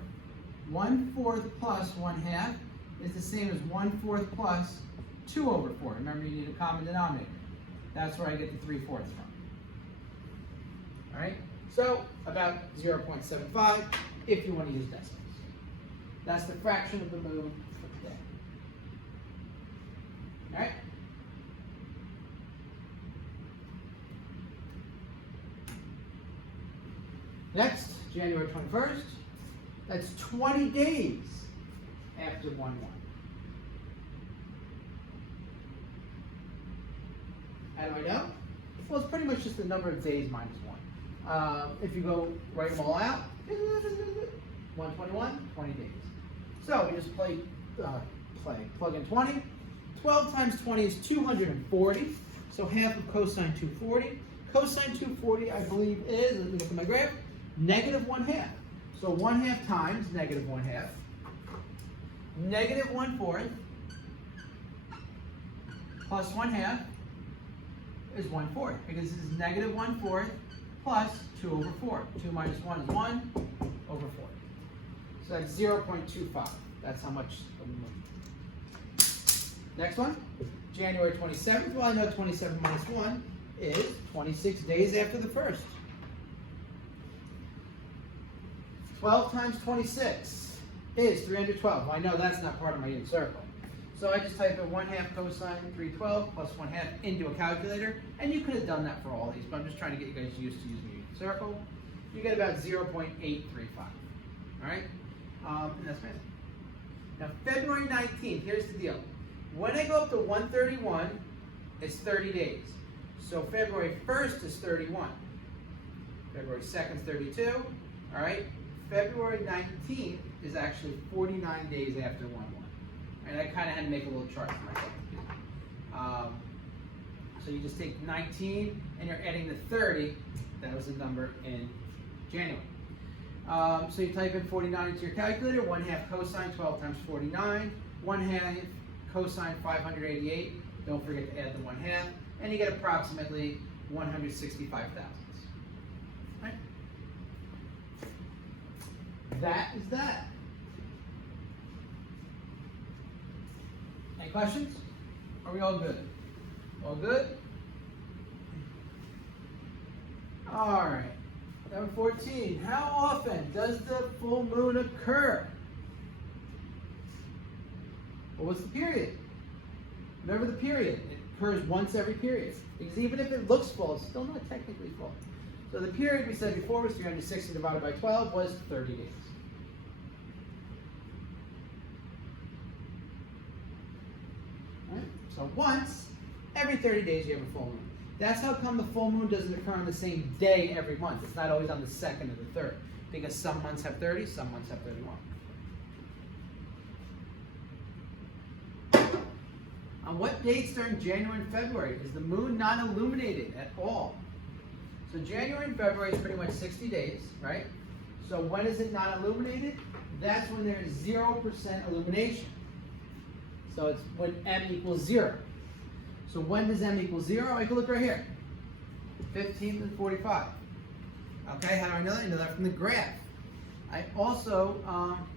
1/4 plus 1/2 is the same as 1/4 plus 2 over 4. Remember, you need a common denominator. That's where I get the 3/4 from. All right, so about 0.75 if you want to use decimals. That's the fraction of the moon for today. All right. Next, January 21st. That's 20 days after 1-1. How do I know? Well, it's pretty much just the number of days minus 1. If you go write them all out, 121, 20 days. So we just plug in 20. 12 times 20 is 240. So half of cosine 240. Cosine 240, I believe, is, let me look at my graph, negative 1/2. So 1/2 times negative 1/2. Negative 1/4 plus 1/2 is 1/4, because this is negative 1/4 plus 2 over 4. 2 minus 1 is 1 over 4. So that's 0.25. That's how much. Next one, January 27th. Well, I know 27 minus 1 is 26 days after the first. 12 times 26 is 312. Well, I know that's not part of my unit circle. So I just type in 1/2 cosine 312 plus 1/2 into a calculator, and you could have done that for all these, but I'm just trying to get you guys used to using a unit circle. You get about 0.835. All right, and that's fancy. Now February 19th. Here's the deal. When I go up to 131, it's 30 days. So February 1st is 31. February 2nd is 32. All right. February 19th is actually 49 days after 1/1. And I kind of had to make a little chart for myself. So you just take 19 and you're adding the 30. That was the number in January. So you type in 49 into your calculator. 1/2 cosine 12 times 49. 1/2 cosine 588. Don't forget to add the 1/2. And you get approximately 165 thousandths. Right? That is that. Any questions? Are we all good? All good? All right. Number 14. How often does the full moon occur? Well, what's the period? Remember the period. It occurs once every period. Because even if it looks full, it's still not technically full. So the period we said before was 360 divided by 12 was 30 days. Right? So once every 30 days you have a full moon. That's how come the full moon doesn't occur on the same day every month. It's not always on the 2nd or the 3rd. Because some months have 30, some months have 31. On what dates during January and February is the moon not illuminated at all? So January and February is pretty much 60 days, right? So when is it not illuminated? That's when there is 0% illumination. So it's when m equals 0. So when does m equal 0? I can look right here. 15 and 45. Okay, how do I know that? I know that from the graph. I also,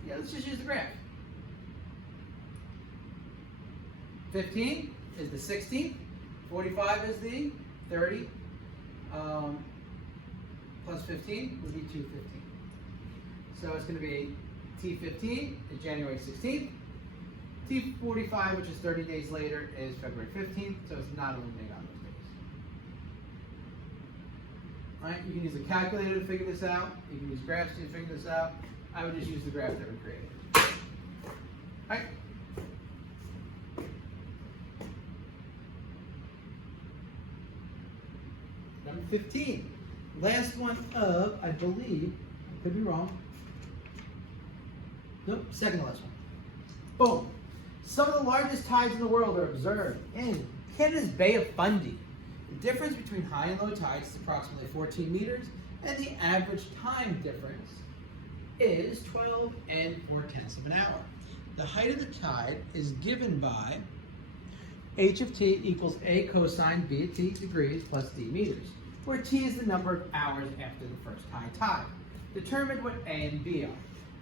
let's just use the graph. 15 is the 16th, 45 is the 30, plus 15 would be 215. So it's going to be T15 is January 16th, T45, which is 30 days later, is February 15th, so it's not illuminated on those days. All right, you can use a calculator to figure this out, you can use graphs to figure this out. I would just use the graph that we created. All right. Number 15, last one of, I believe, I could be wrong. Nope, second to last one. Boom. Some of the largest tides in the world are observed in Canada's Bay of Fundy. The difference between high and low tides is approximately 14 meters, and the average time difference is 12 4/10 of an hour. The height of the tide is given by h of t equals a cosine b of t degrees plus d meters, where t is the number of hours after the first high tide. Determine what a and b are.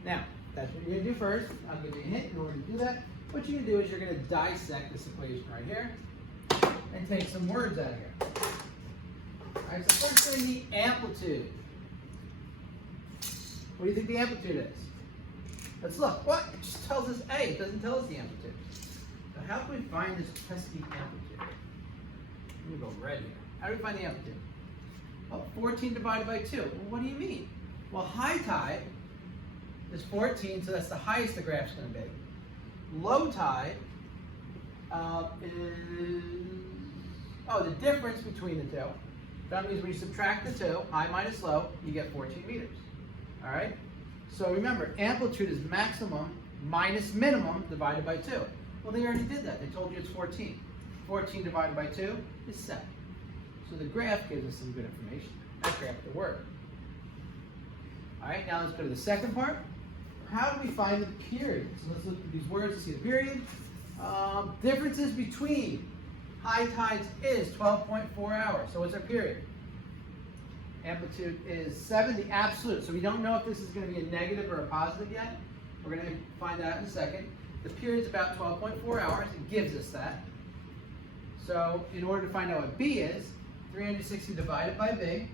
Now, that's what you're going to do first. I'll give you a hint in order to do that. What you're going to do is you're going to dissect this equation right here and take some words out of here. All right, so first thing, the amplitude. What do you think the amplitude is? Let's look. What? It just tells us A. It doesn't tell us the amplitude. So how can we find this pesky amplitude? Let me go red here. How do we find the amplitude? Well, 14 divided by 2. Well, what do you mean? Well, high tide is 14, so that's the highest the graph's going to be. Low tide is, the difference between the two. That means when you subtract the two, high minus low, you get 14 meters. All right? So remember, amplitude is maximum minus minimum divided by 2. Well, they already did that. They told you it's 14. 14 divided by 2 is 7. So the graph gives us some good information. That graph to work. All right, now let's go to the second part. How do we find the period? So let's look at these words to see the period. Differences between high tides is 12.4 hours. So what's our period? Amplitude is 7, the absolute. So we don't know if this is going to be a negative or a positive yet. We're going to find out in a second. The period is about 12.4 hours. It gives us that. So in order to find out what B is, 360 divided by B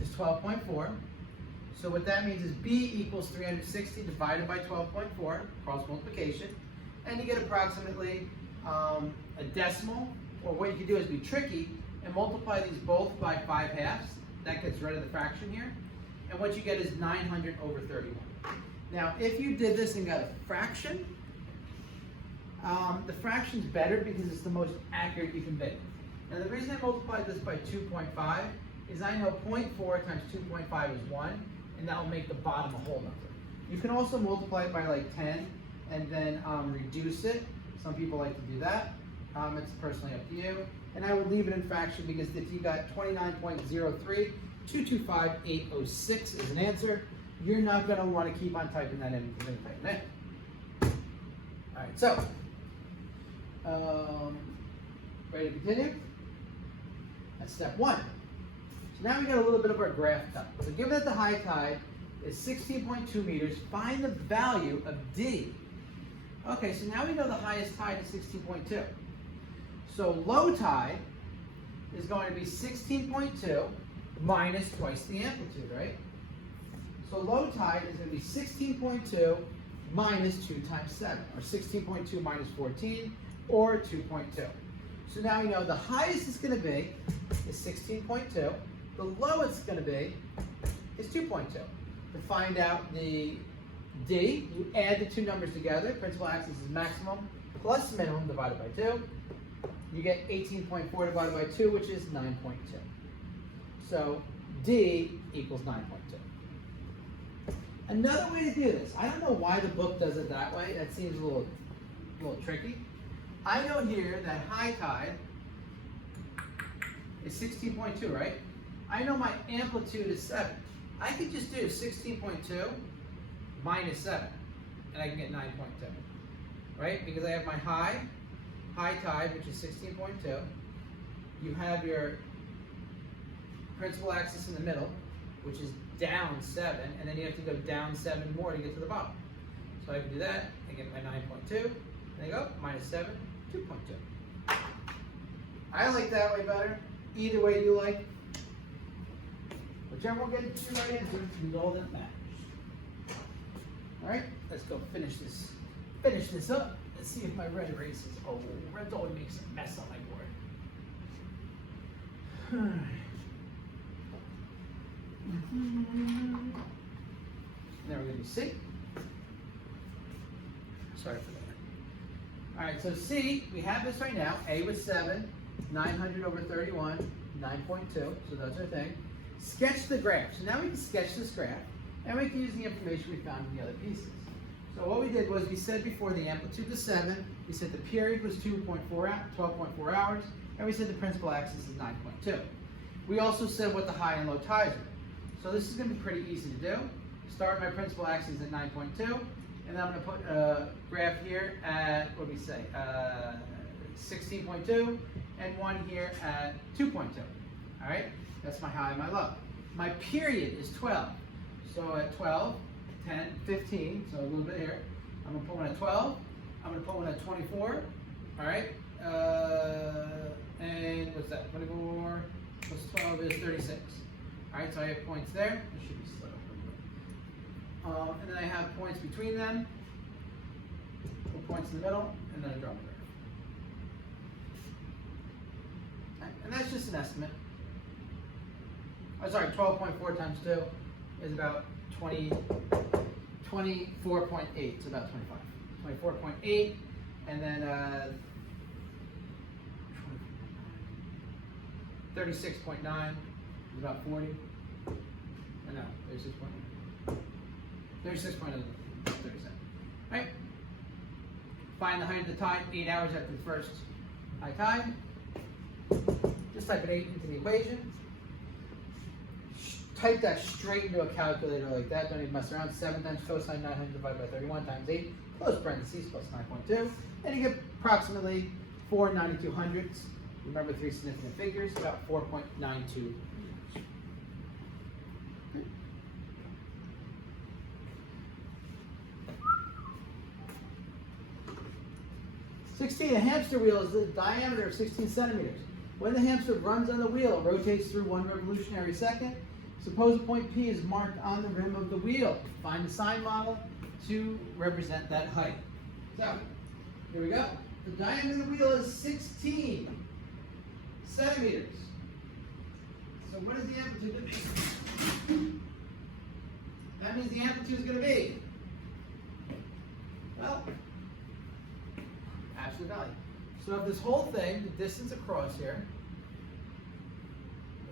is 12.4. So what that means is B equals 360 divided by 12.4, cross multiplication. And you get approximately a decimal, or what you can do is be tricky and multiply these both by 5/2. That gets rid of the fraction here. And what you get is 900 over 31. Now, if you did this and got a fraction, the fraction's better because it's the most accurate you can be. Now, the reason I multiplied this by 2.5 is I know 0.4 times 2.5 is 1, and that will make the bottom a whole number. You can also multiply it by like 10 and then reduce it. Some people like to do that. It's personally up to you. And I would leave it in fraction because if you got 29.03, 225,806 is an answer, you're not going to want to keep on typing that in. You're going to type it in. All right, so ready to continue? That's step 1. So now we got a little bit of our graph done. So given that the high tide is 16.2 meters, find the value of D. Okay, so now we know the highest tide is 16.2. So low tide is going to be 16.2 minus twice the amplitude, right? So low tide is going to be 16.2 minus 2 times 7, or 16.2 minus 14, or 2.2. So now we know the highest it's going to be is 16.2. The lowest it's going to be is 2.2. To find out the D, you add the two numbers together. Principal axis is maximum plus minimum divided by 2. You get 18.4 divided by 2, which is 9.2. So D equals 9.2. Another way to do this, I don't know why the book does it that way. That seems a little tricky. I know here that high tide is 16.2, right? I know my amplitude is 7. I could just do 16.2 minus 7, and I can get 9.2, right? Because I have my high tide, which is 16.2. You have your principal axis in the middle, which is down 7, and then you have to go down 7 more to get to the bottom. So I can do that, I get my 9.2, and I go minus 7, 2.2. I like that way better. Either way you like. Whichever one gets you right answer is all that matters. Alright, let's go finish this up. Let's see if my red erases. Oh, red always makes a mess on my board. Alright. Now we're going to do C. Sorry for that. Alright, so C, we have this right now. A was 7, 900 over 31, 9.2, so that's our thing. Sketch the graph. So now we can sketch this graph, and we can use the information we found in the other pieces. So what we did was we said before the amplitude was 7, we said the period was 12.4 hours, and we said the principal axis is 9.2. We also said what the high and low tides are. So this is going to be pretty easy to do. Start my principal axis at 9.2, and then I'm going to put a graph here at, what do we say, 16.2, and one here at 2.2. All right, that's my high and my low. My period is 12. So at 12, 10, 15, so a little bit here. I'm going to put one at 12. I'm going to put one at 24. All right, and what's that? 24 plus 12 is 36. All right, so I have points there. It should be slow. And then I have points between them, points in the middle, and then I draw the graph. Okay. And that's just an estimate. Oh, sorry, 12.4 times 2 is about 20, 24.8, so about 25. 24.8, and then 36.9 is about 40. Or no, 36.9. 36.9, 37. Right? Find the height of the tide 8 hours after the first high tide. Just type an 8 into the equation. Type that straight into a calculator like that. Don't even mess around. 7 times cosine 900 divided by 31 times 8, close parentheses, plus 9.2. And you get approximately 4/9200ths. Remember 3 significant figures, about 4.92 meters. 16, a hamster wheel is the diameter of 16 centimeters. When the hamster runs on the wheel, it rotates through 1 revolution every second. Suppose a point P is marked on the rim of the wheel. Find the sine model to represent that height. So, here we go. The diameter of the wheel is 16 centimeters. So what is the amplitude going to be? That means the amplitude is going to be, well, absolute value. So if this whole thing, the distance across here,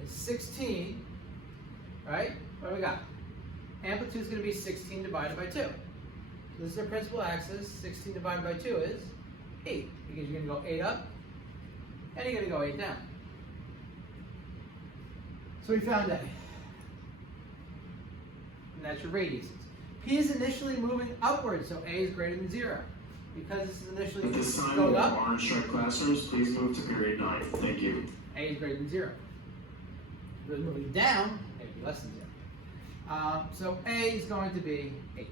is 16, right? What do we got? Amplitude is going to be 16 divided by 2. So this is our principal axis. 16 divided by 2 is 8, because you're going to go 8 up, and you're going to go 8 down. So we found A. And that's your radiuses. P is initially moving upwards, so A is greater than 0. Because this is initially At this time, going will up, orange striped classrooms please move to period 9? Thank you. A is greater than 0. If it's moving down, A would be less than 0. So A is going to be 8.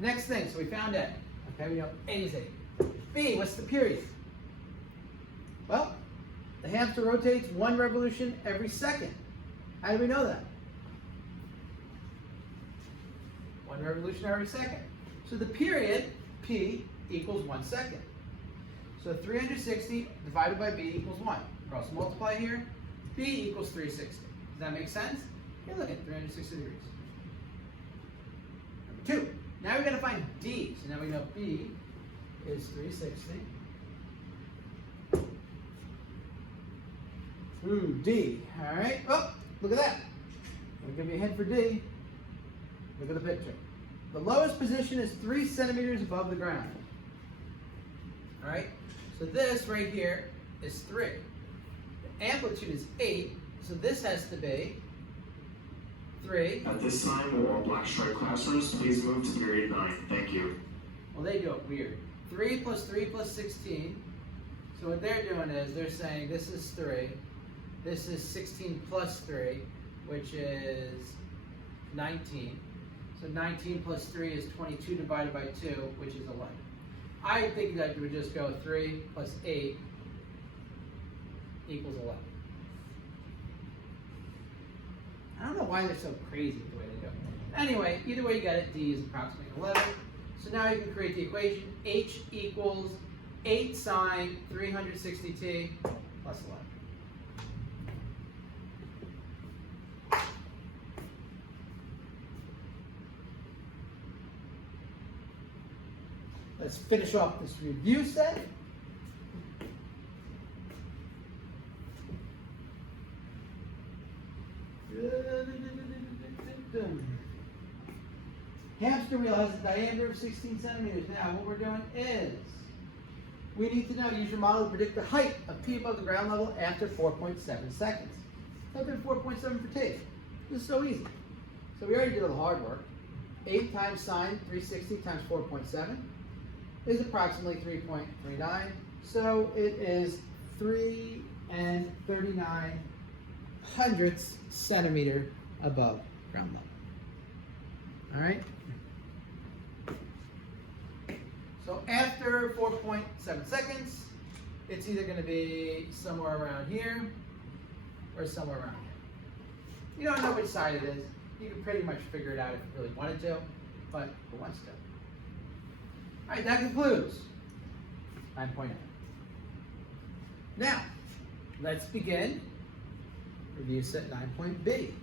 Next thing, so we found A. Okay, we know A is 8. B, what's the period? Well, the hamster rotates 1 revolution every second. How do we know that? 1 revolution every second. So the period, P, equals 1 second. So 360 divided by B equals 1. Cross multiply here. B equals 360. Does that make sense? Here, look at 360 degrees. Number 2. Now we've got to find D. So now we know B is 360. Ooh, D. All right. Oh, look at that. I'll give you a hint for D. Look at the picture. The lowest position is 3 centimeters above the ground. All right. So this right here is 3. The amplitude is 8. So this has to be 3. At this time, will all black striped classrooms please move to period 9? Thank you. Well, they do it weird. 3 plus 3 plus 16. So what they're doing is they're saying this is 3. This is 16 plus 3, which is 19. So 19 plus 3 is 22 divided by 2, which is 11. I think that you would just go 3 plus 8 equals 11. I don't know why they're so crazy with the way they do it. Anyway, either way you get it, D is approximately 11. So now you can create the equation. H equals 8 sine 360t plus 11. Let's finish off this review set. Hamster wheel has a diameter of 16 centimeters. Now, what we're doing is we need to know, use your model to predict the height of P above the ground level after 4.7 seconds. Type in 4.7 for T. This is so easy. So we already did all the hard work. 8 times sine 360 times 4.7 is approximately 3.39. So it is 3 39 hundredths centimeter above ground level. All right. So after 4.7 seconds, it's either going to be somewhere around here or somewhere around here. You don't know which side it is. You can pretty much figure it out if you really wanted to, but who wants to? All right, that concludes 9.0. Now, let's begin review set 9.B.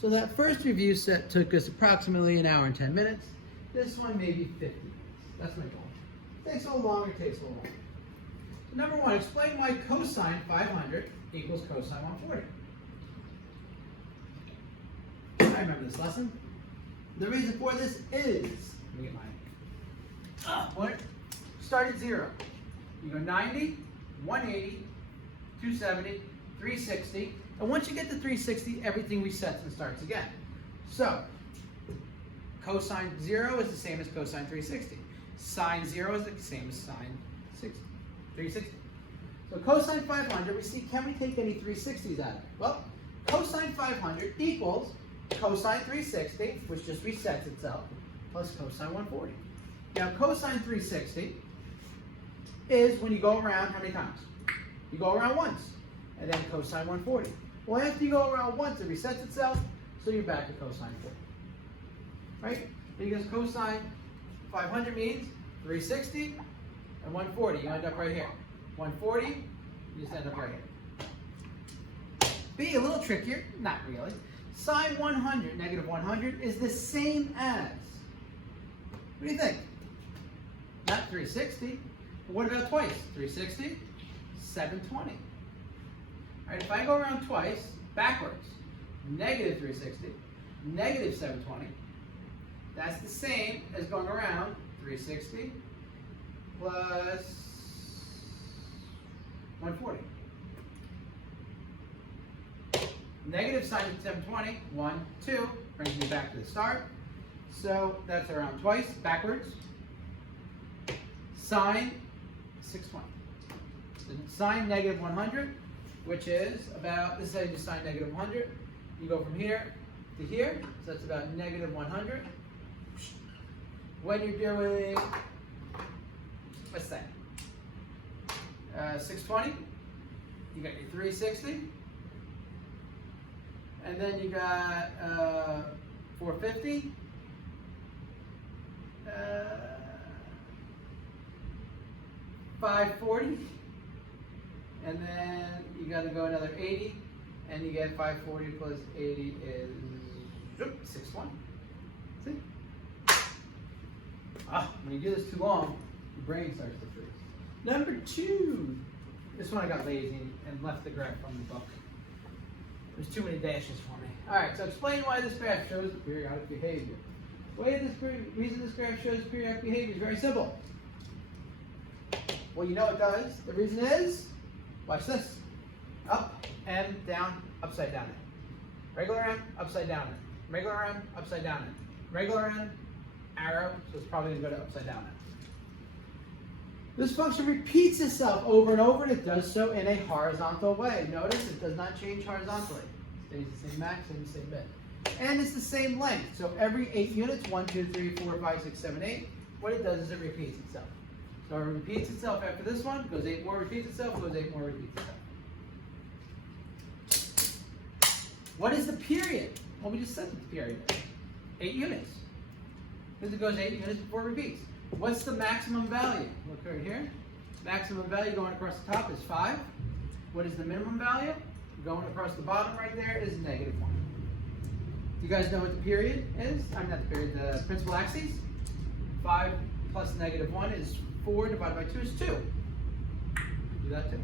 So that first review set took us approximately 1 hour and 10 minutes. This one maybe 50. That's my goal. Takes a little longer, takes a little longer. So number one, explain why cosine 500 equals cosine 140. I remember this lesson. The reason for this is, let me get mine. What? Start at 0. You go 90, 180, 270, 360. And once you get to 360, everything resets and starts again. So, cosine 0 is the same as cosine 360. Sine 0 is the same as sine 360. So cosine 500, we see, can we take any 360s out of it? Well, cosine 500 equals cosine 360, which just resets itself, plus cosine 140. Now, cosine 360 is when you go around how many times? You go around once, and then cosine 140. Well, after you go around once, it resets itself, so you're back at cosine 40. Right? Because cosine 500 means 360 and 140. You end up right here. 140, you just end up right here. B, a little trickier, not really. Sine 100, negative 100, is the same as, what do you think? Not 360. What about twice? 360, 720. All right, if I go around twice, backwards, negative 360, negative 720, that's the same as going around 360 plus 140. Negative sine of 720, 1, 2, brings me back to the start. So that's around twice, backwards. Sine 620. So sine negative 100, which is about, this is how you do sine negative 100. You go from here to here, so that's about negative 100. When you're doing, what's that? 620, you got your 360. And then you got 450. 540. And then you got to go another 80. And you get 540 plus 80 is 620. See? When you do this too long, your brain starts to freeze. Number 2. This one I got lazy and left the graph from the book. There's too many dashes for me. All right, so explain why this graph shows the periodic behavior. The reason this graph shows periodic behavior is very simple. Well, you know it does. The reason is, watch this. Up and down, upside down. Regular M, upside down. Regular M, upside down. Regular M, arrow, so it's probably going to go to upside down. This function repeats itself over and over, and it does so in a horizontal way. Notice it does not change horizontally. It stays the same max and the same bit. And it's the same length. So every 8 units, 1, 2, 3, 4, 5, 6, 7, 8, what it does is it repeats itself. So it repeats itself after this one, goes 8 more, repeats itself, goes 8 more, repeats itself. What is the period? Well, we just said the period. 8 units. Because it goes 8 units before it repeats. What's the maximum value? Look right here. Maximum value going across the top is 5. What is the minimum value? Going across the bottom right there is negative 1. Do you guys know what the period is? I'm not the period, the principal axis. 5 plus negative 1 is 4 divided by 2 is 2. Do that too.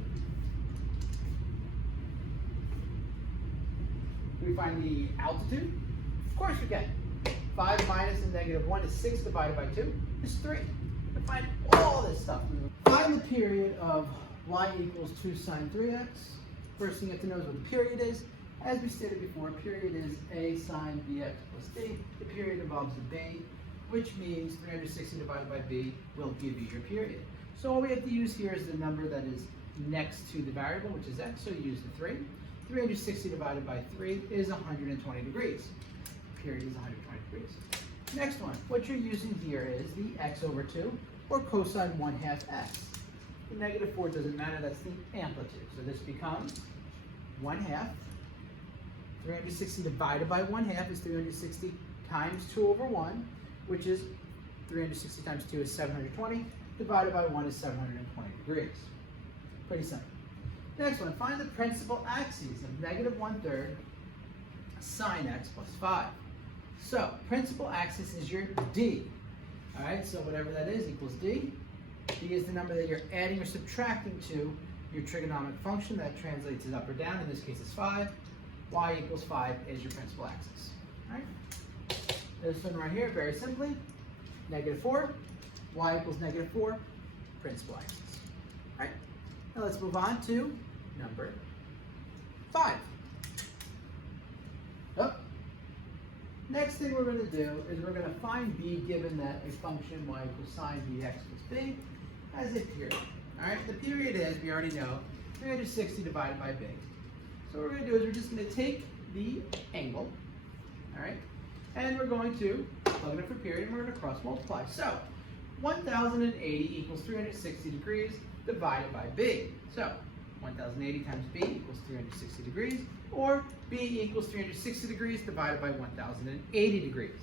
Can we find the altitude? Of course we can. 5 minus and negative 1 is 6 divided by 2 is 3. You can find all this stuff. Find the period of y equals 2 sine 3x. First thing you have to know is what the period is. As we stated before, period is a sine bx plus b. The period involves a b, which means 360 divided by b will give you your period. So all we have to use here is the number that is next to the variable, which is x, so you use the 3. 360 divided by 3 is 120 degrees. Period is 120 degrees. Next one, what you're using here is the x over 2, or cosine 1/2 x. The negative 4 doesn't matter, that's the amplitude. So this becomes 1/2. 360 divided by 1/2 is 360 times 2 over 1, which is 360 times 2 is 720, divided by 1 is 720 degrees. Pretty simple. Next one, find the principal axes of negative 1/3 sine x plus 5. So, principal axis is your D. All right, so whatever that is equals d. D is the number that you're adding or subtracting to your trigonomic function. That translates it up or down. In this case, it's 5. Y equals 5 is your principal axis. All right. This one right here, very simply, -4. Y equals -4, principal axis. All right. Now let's move on to number 5. Oh. Next thing we're going to do is we're going to find b given that a function y equals sine bx plus b has a period. All right, the period is, we already know, 360 divided by b. So what we're going to do is we're just going to take the angle, all right, and we're going to plug it in for period, and we're going to cross multiply. So 1080 equals 360 degrees divided by b. So 1080 times b equals 360 degrees, or b equals 360 degrees divided by 1080 degrees.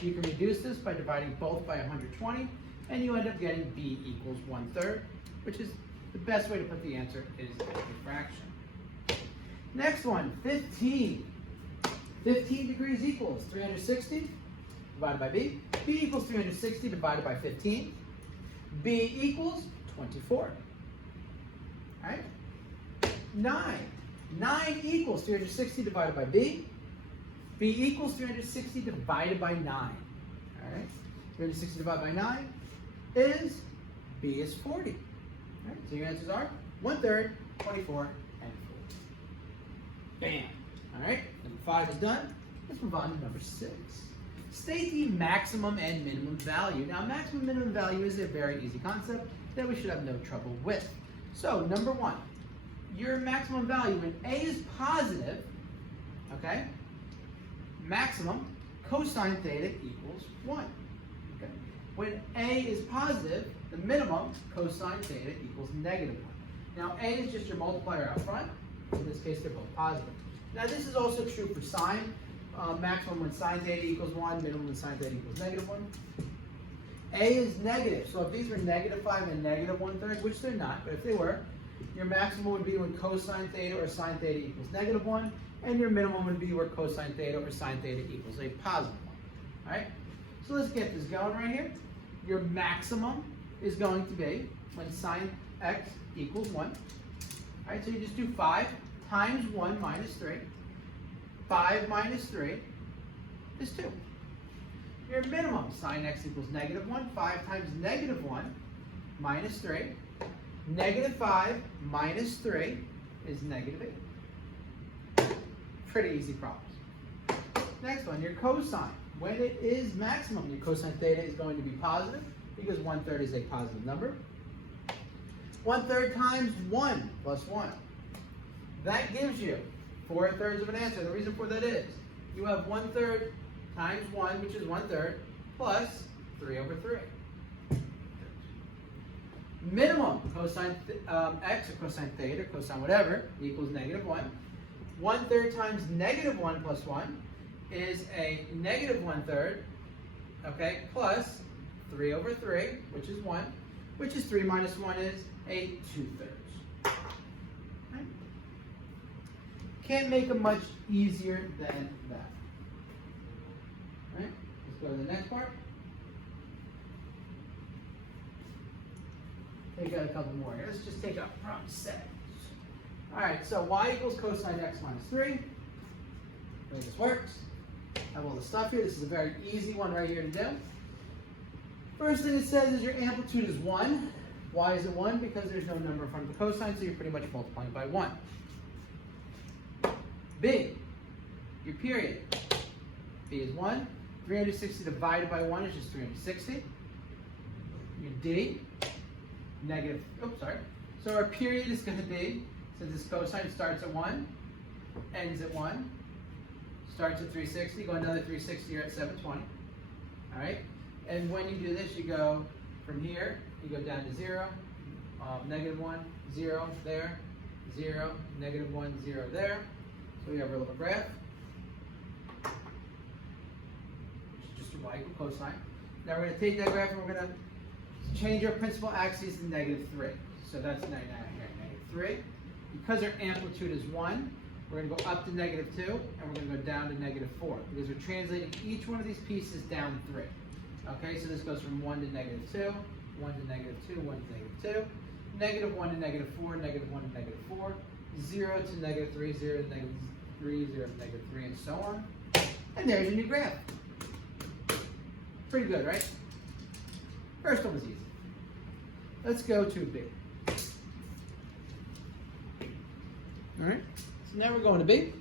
You can reduce this by dividing both by 120, and you end up getting b equals 1/3, which is the best way to put the answer is a fraction. Next one, 15. 15 degrees equals 360 divided by b. b equals 360 divided by 15. b equals 24. All right? 9. 9 equals 360 divided by b. b equals 360 divided by 9. All right? 360 divided by 9 is, b is 40. All right? So your answers are 1/3, 24, and 40. Bam. All right? Number 5 is done. Let's move on to number 6. State the maximum and minimum value. Now, maximum and minimum value is a very easy concept that we should have no trouble with. So, number 1. Your maximum value when a is positive, okay, maximum cosine theta equals 1. Okay. When a is positive, the minimum cosine theta equals -1. Now a is just your multiplier out front. In this case, they're both positive. Now this is also true for sine. Maximum when sine theta equals 1, minimum when sine theta equals -1. A is negative, so if these were -5 and -1/3, which they're not, but if they were, your maximum would be when cosine theta or sine theta equals -1, and your minimum would be where cosine theta or sine theta equals a positive 1. All right? So let's get this going right here. Your maximum is going to be when sine x equals 1. All right, so you just do 5 times 1 minus 3. 5 minus 3 is 2. Your minimum, sine x equals -1. 5 times -1 minus 3. -5 minus 3 is -8. Pretty easy problems. Next one, your cosine. When it is maximum, your cosine theta is going to be positive because 1/3 is a positive number. 1/3 times 1 plus 1. That gives you 4/3 of an answer. The reason for that is you have 1/3 times 1, which is 1/3, plus 3/3. Minimum cosine x or cosine theta, cosine whatever, equals -1. 1/3 times -1 plus 1 is a -1/3, okay, plus 3/3, which is 1, which is 3 minus 1 is a 2/3. Right? Can't make it much easier than that. Right? Let's go to the next part. Take out a couple more here. Let's just take out from 7. All right, so y equals cosine x minus 3. The way this works. I have all the stuff here. This is a very easy one right here to do. First thing it says is your amplitude is 1. Why is it 1? Because there's no number in front of the cosine, so you're pretty much multiplying by 1. B, your period. B is 1. 360 divided by 1 is just 360. Your D, So our period is going to be, since this cosine starts at 1, ends at 1, starts at 360, go another 360, you're at 720. All right? And when you do this, you go from here, you go down to 0, -1, 0 there, 0, -1, 0 there. So we have our little graph. It's just your y equal cosine. Now we're going to take that graph and we're going to change our principal axis to -3. So that's now here, -3. Because our amplitude is 1, we're going to go up to -2, and we're going to go down to -4, because we're translating each one of these pieces down 3. Okay, so this goes from 1 to -2, 1 to -2, 1 to -2, -1 to -4, -1 to -4, 0 to -3, 0 to -3, 0 to -3, and so on. And there's your new graph. Pretty good, right? First one was easy. Let's go to B. All right, so now we're going to B.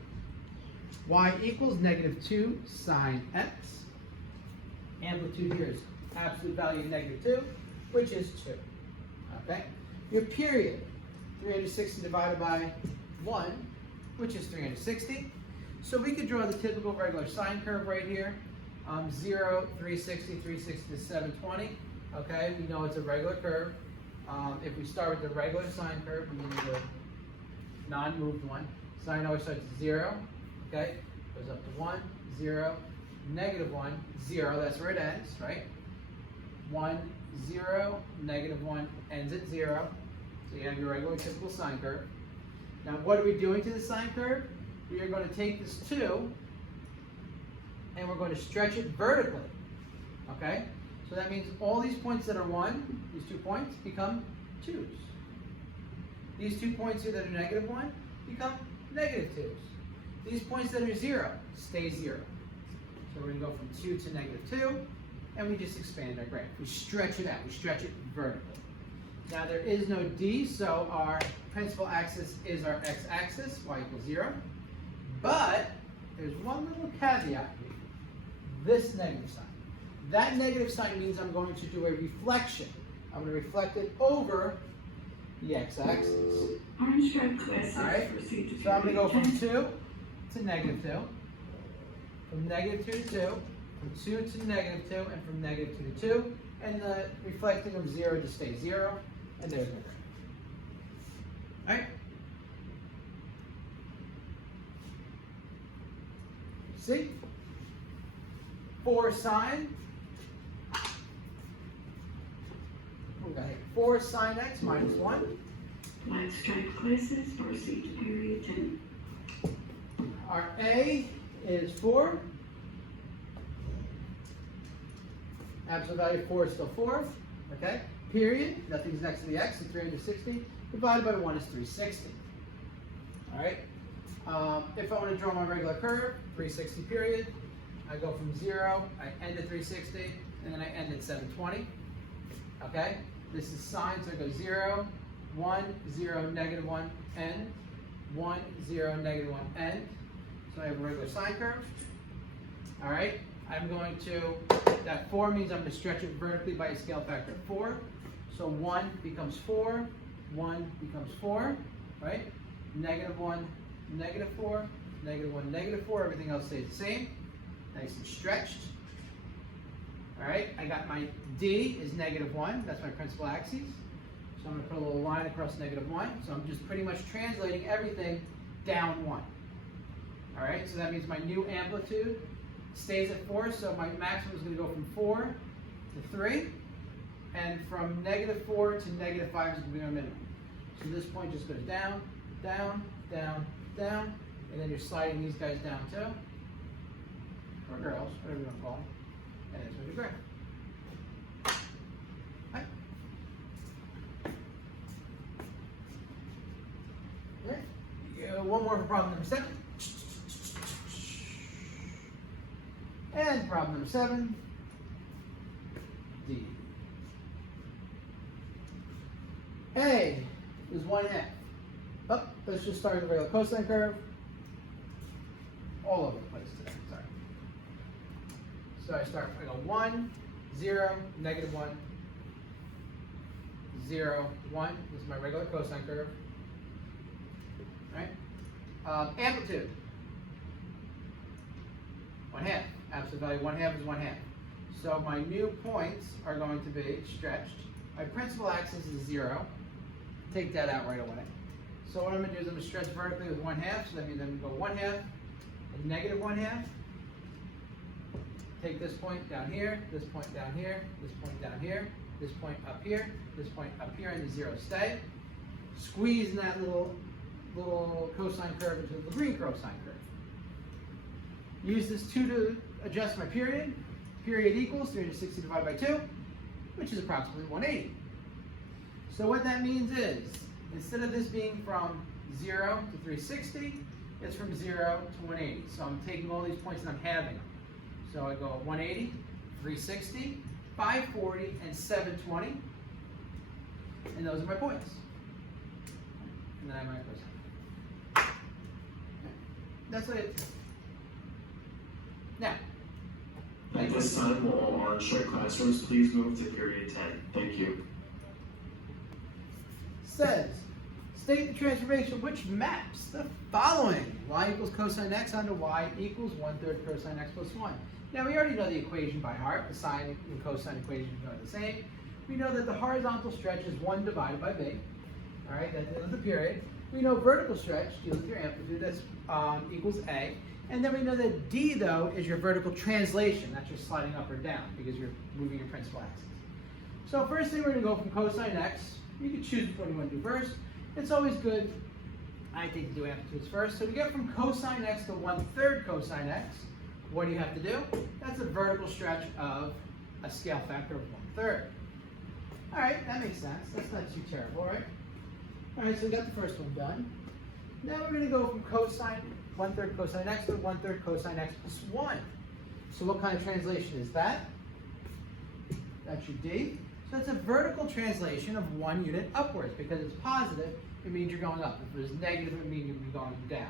Y equals -2 sine x. Amplitude here is absolute value -2, which is 2. Okay? Your period, 360 divided by 1, which is 360. So we could draw the typical regular sine curve right here. 0, 360, 360 to 720. Okay, we know it's a regular curve. If we start with the regular sine curve, we need the non-moved one. Sine always starts at 0. Okay, goes up to 1, 0, -1, 0. That's where it ends, right? 1, 0, -1 ends at 0. So you have your regular typical sine curve. Now, what are we doing to the sine curve? We are going to take this 2 and we're going to stretch it vertically. Okay? So that means all these points that are 1, these 2 points, become 2's. These 2 points here that are -1 become -2's. These points that are 0 stay 0. So we're going to go from 2 to -2, and we just expand our graph. We stretch it out. We stretch it vertically. Now there is no D, so our principal axis is our x-axis, y equals 0. But there's one little caveat here. This negative sign. That negative sign means I'm going to do a reflection. I'm going to reflect it over the x-axis. Orange stripe classes All right? proceed to So I'm going to go from period 2 to -2, from -2 to 2, from 2 to -2, and from -2 to 2, and the reflecting of 0 just stays 0, and there's my graph. All right? See? 4 sine. We got here 4 sine x minus 1. Black stripe classes proceed to period 10. Our A is 4. Absolute value of 4 is still 4. Okay? Period. Nothing's next to the x, so 360. Divided by 1 is 360. Alright? If I want to draw my regular curve, 360 period, I go from 0, I end at 360, and then I end at 720. Okay? This is sine, so I go 0, 1, 0, -1, end, 1, 0, -1, end. So I have a regular sine curve. All right, I'm going to, that 4 means I'm going to stretch it vertically by a scale factor of 4. So 1 becomes 4, 1 becomes 4, right? -1, -4, -1, -4, everything else stays the same. Nice and stretched. All right, I got my D is -1, that's my principal axis. So I'm going to put a little line across -1. So I'm just pretty much translating everything down 1. All right, so that means my new amplitude stays at 4, so my maximum is going to go from 4 to 3, and from -4 to -5 is going to be my minimum. So this point just goes down, down, down, down, and then you're sliding these guys down too, or girls, whatever you want to call them, and that's what you graph. Right. Right. One more for problem number 7. And problem number 7, D. A is 1/2. Oh, let's just start with the regular cosine curve. All over the place today, sorry. So I go 1, 0, -1, 0, 1. This is my regular cosine curve. All right? Amplitude. 1/2. Absolute value 1/2 is 1/2. So my new points are going to be stretched. My principal axis is 0. Take that out right away. So what I'm going to do is I'm going to stretch vertically with 1/2. So that means I'm going to go 1/2 and -1/2. Take this point down here, this point down here, this point down here, this point up here, this point up here, and the 0 stay. Squeeze that little cosine curve into the green cosine curve. Use this 2 to adjust my period. period equals 360 divided by 2, which is approximately 180. So what that means is, instead of this being from 0 to 360, it's from 0 to 180. So I'm taking all these points and I'm halving them. So I go 180, 360, 540, and 720. And those are my points. And then I have my cosine. That's it. Now, At this time, will all orange stripe classrooms please move to period 10? Thank you. says, state the transformation which maps the following. Y equals cosine x onto y equals 1/3 cosine x plus 1. Now we already know the equation by heart. The sine and cosine equations are the same. We know that the horizontal stretch is 1 divided by b. All right, that's the end of the period. We know vertical stretch, deal with your amplitude, that's equals a. And then we know that d, though, is your vertical translation. That's your sliding up or down because you're moving your principal axis. So first thing, we're going to go from cosine x. You can choose which one you want to do first. It's always good, I think, to do amplitudes first. So to get from cosine x to 1/3 cosine x, what do you have to do? That's a vertical stretch of a scale factor of 1/3. All right, that makes sense. That's not too terrible, right? All right, so we got the first one done. Now we're going to go from cosine 1/3 cosine x to 1/3 cosine x plus 1. So what kind of translation is that? That's your d. So that's a vertical translation of 1 unit upwards. Because it's positive, it means you're going up. If it's negative, it means you're going down.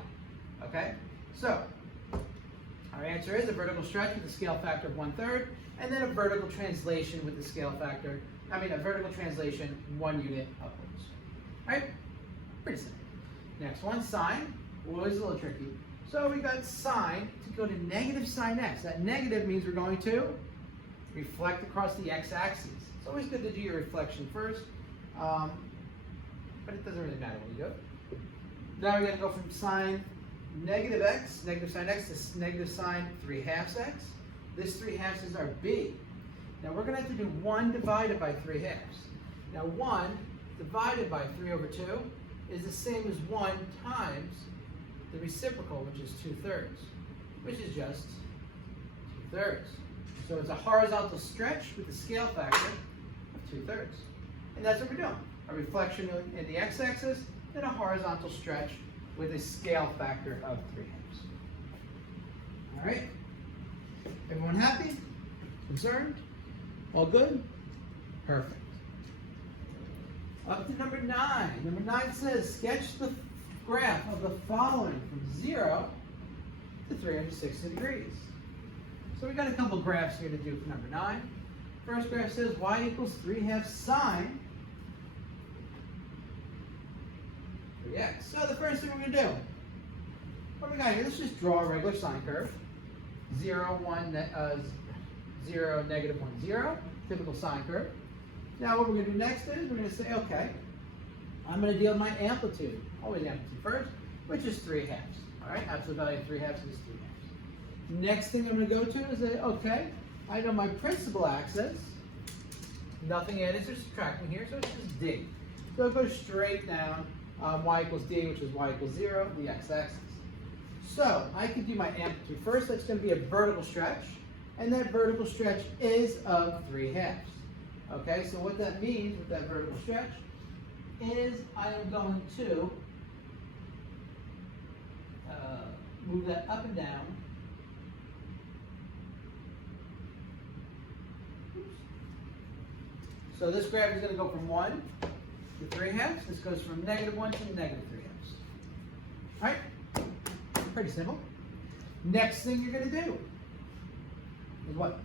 Okay? So our answer is a vertical stretch with a scale factor of 1/3, and then a vertical translation with the scale factor, a vertical translation 1 unit upwards. All right? Pretty simple. Next one, sine. Always a little tricky. So we got sine to go to negative sine x. That negative means we're going to reflect across the x-axis. It's always good to do your reflection first, but it doesn't really matter when you do it. Now we're going to go from sine negative x, negative sine x, to negative sine 3/2 x. This 3/2 is our b. Now we're going to have to do 1 divided by 3/2. Now 1 divided by 3/2 is the same as 1 times the reciprocal, which is 2/3, which is just 2/3. So it's a horizontal stretch with a scale factor of 2/3. And that's what we're doing. A reflection in the x-axis, and a horizontal stretch with a scale factor of 3/2. All right? Everyone happy? Concerned? All good? Perfect. Up to number 9. Number 9 says, sketch the graph of the following from 0 to 360 degrees. So we got a couple graphs here to do for number 9. First graph says y equals 3/2 sine 3x. So the first thing we're going to do, what do we got here? Let's just draw a regular sine curve. 0, 1, 0, negative 1, 0. Typical sine curve. Now what we're going to do next is we're going to say, okay, I'm going to deal with my amplitude. Always amplitude first, which is 3/2. All right, absolute value of 3/2 is 3/2. Next thing I'm going to go to is say, okay, I know my principal axis. Nothing added or subtracting here, so it's just d. So it goes straight down, y equals d, which is y equals 0, the x-axis. So I can do my amplitude first. That's going to be a vertical stretch, and that vertical stretch is of 3/2. Okay, so what that means with that vertical stretch is I am going to move that up and down. Oops. So this graph is going to go from 1 to 3/2. This goes from -1 to negative 3/2. All right, pretty simple. Next thing you're going to do is what?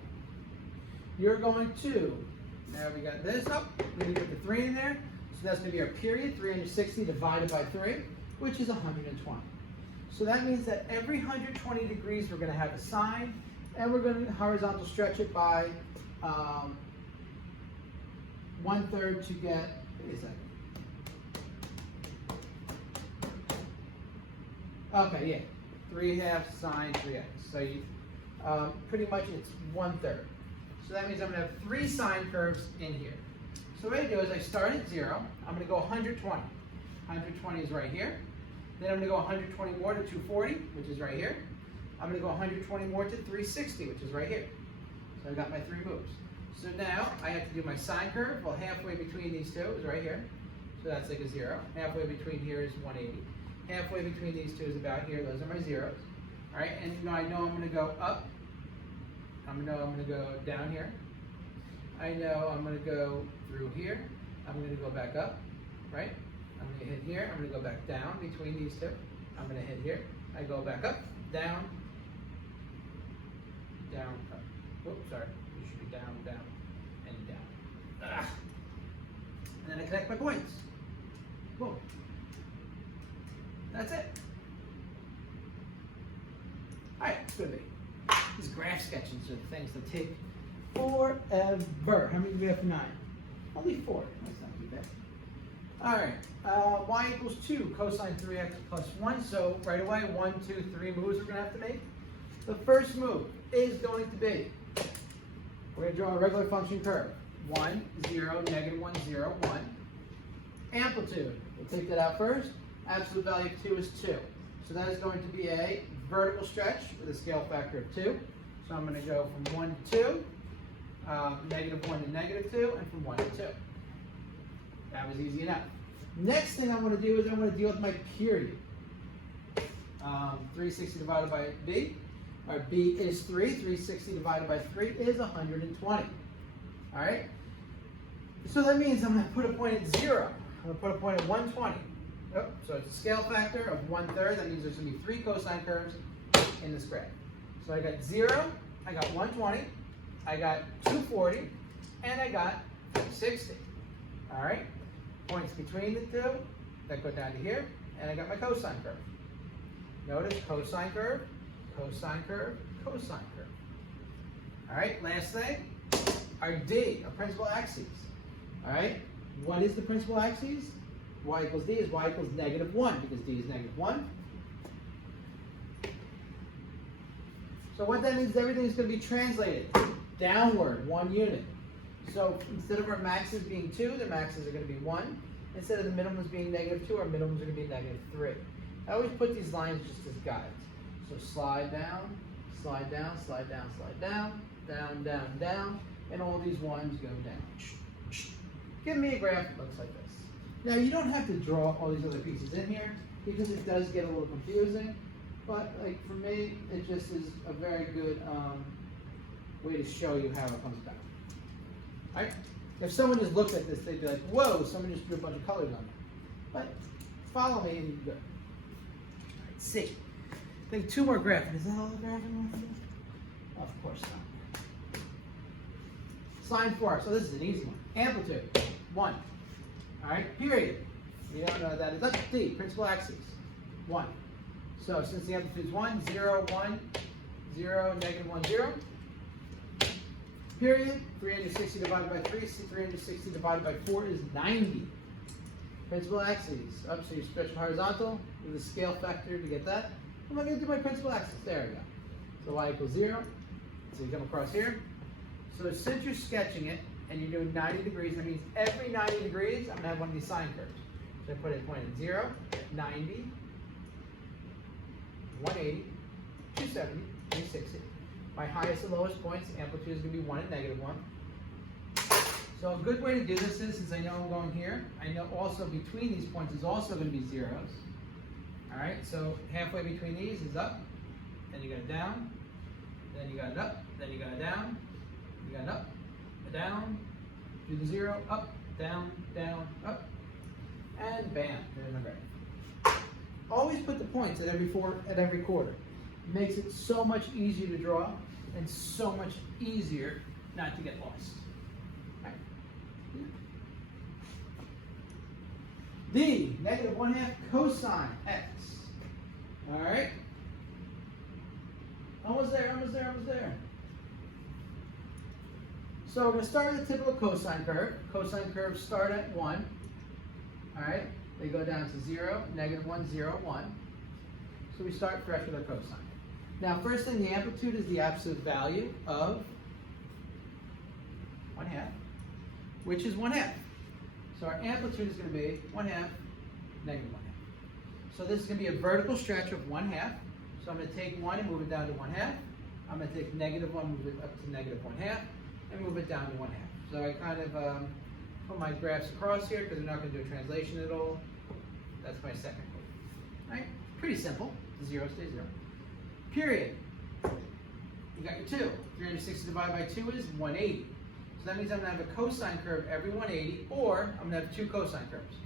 You're going to, now we got this up, we're going to get the 3 in there. So that's going to be our period, 360 divided by 3, which is 120. So that means that every 120 degrees we're going to have a sine, and we're going to horizontal stretch it by 1/3 to get, wait a second. Okay, yeah, 3/2 sine 3x. So you, pretty much it's 1/3. So that means I'm going to have 3 sine curves in here. So what I do is I start at 0. I'm going to go 120. 120 is right here. Then I'm going to go 120 more to 240, which is right here. I'm going to go 120 more to 360, which is right here. So So I got my 3 moves. So now I have to do my sine curve. Well, halfway between these two is right here. So that's like a 0. Halfway between here is 180. Halfway between these two is about here. Those are my zeros. All right, and I know I'm going to go up. I know I'm going to go down here. I know I'm going to go through here. I'm going to go back up, right? I'm going to hit here. I'm going to go back down between these two. I'm going to hit here. I go back up, down, down, up. Whoops, sorry. It should be down, down, and down. Ah. And then I connect my points. Boom. That's it. All right, it's good to be. These graph sketches are the things that take forever. How many do we have for 9? Only 4. That's not too bad. All right, y equals 2 cosine 3x plus 1. So right away, 1, 2, 3 moves we're going to have to make. The first move is going to be, we're going to draw a regular function curve. 1, 0, negative 1, 0, 1. Amplitude, we'll take that out first. Absolute value of 2 is 2. So that is going to be a vertical stretch with a scale factor of 2. So I'm going to go from 1 to 2, negative 1 to negative 2, and from 1 to 2. That was easy enough. Next thing I want to do is I want to deal with my period. 360 divided by b. Our b is 3. 360 divided by 3 is 120. All right? So that means I'm going to put a point at 0. I'm going to put a point at 120. Oh, so it's a scale factor of 1/3. That means there's going to be 3 cosine curves in this graph. So I got 0, I got 120, I got 240, and I got 360. All right? Points between the two that go down to here, and I got my cosine curve. Notice cosine curve, cosine curve, cosine curve. All right, last thing, our D, our principal axes. All right, what is the principal axes? Y equals D is y equals negative 1, because D is negative 1. So what that means is everything is going to be translated downward 1 unit. So instead of our maxes being 2, the maxes are going to be 1. Instead of the minimums being negative 2, our minimums are going to be negative 3. I always put these lines just as guides. So slide down, slide down, slide down, slide down, down, down, down, and all these ones go down. Give me a graph that looks like this. Now you don't have to draw all these other pieces in here because it does get a little confusing, but like for me, it just is a very good way to show you how it comes back. Right? If someone just looked at this, they'd be like, whoa, someone just drew a bunch of colors on it. But follow me and you're good. All right, C. I think 2 more graphing. Is that all the graphing we want to do? Of course not. Sine 4. So this is an easy one. Amplitude, 1. All right, period. You don't know what that is. That's D, principal axis, 1. So since the amplitude is 1, 0, 1, 0, negative 1, 0. Period, 360 divided by 3, 360 divided by 4 is 90. Principal axes, up, so you stretch horizontal with a scale factor to get that. I'm going to do my principal axis, there we go. So y equals 0, so you come across here. So since you're sketching it, and you're doing 90 degrees, that means every 90 degrees, I'm going to have one of these sine curves. So I put a point at 0, 90, 180, 270, 360. My highest and lowest points, amplitude is going to be 1 and negative 1. So a good way to do this is, since I know I'm going here, I know also between these points is also going to be zeros. All right, so halfway between these is up, then you got it down, then you got it up, then you got it down, you got it up, down, do the 0, up, down, down, up, and bam, there's my graph. Always put the points at every quarter. It makes it so much easier to draw and so much easier not to get lost. Right. D, negative 1/2 cosine x. All right. Almost there, almost there, almost there. So we're going to start with the typical cosine curve. Cosine curves start at 1. All right. They go down to 0, negative 1, 0, 1. So we start fresh with our cosine. Now, first thing, the amplitude is the absolute value of 1/2, which is 1/2. So our amplitude is going to be 1/2, negative 1/2. So this is going to be a vertical stretch of 1/2. So I'm going to take 1 and move it down to 1/2. I'm going to take -1, move it up to -1/2, and move it down to 1/2. So I kind of put my graphs across here because we're not going to do a translation at all. That's my second rule. Right? Pretty simple. 0 stays 0. Period. You got your 2. 360 divided by 2 is 180. So that means I'm going to have a cosine curve every 180, or I'm going to have 2 cosine curves.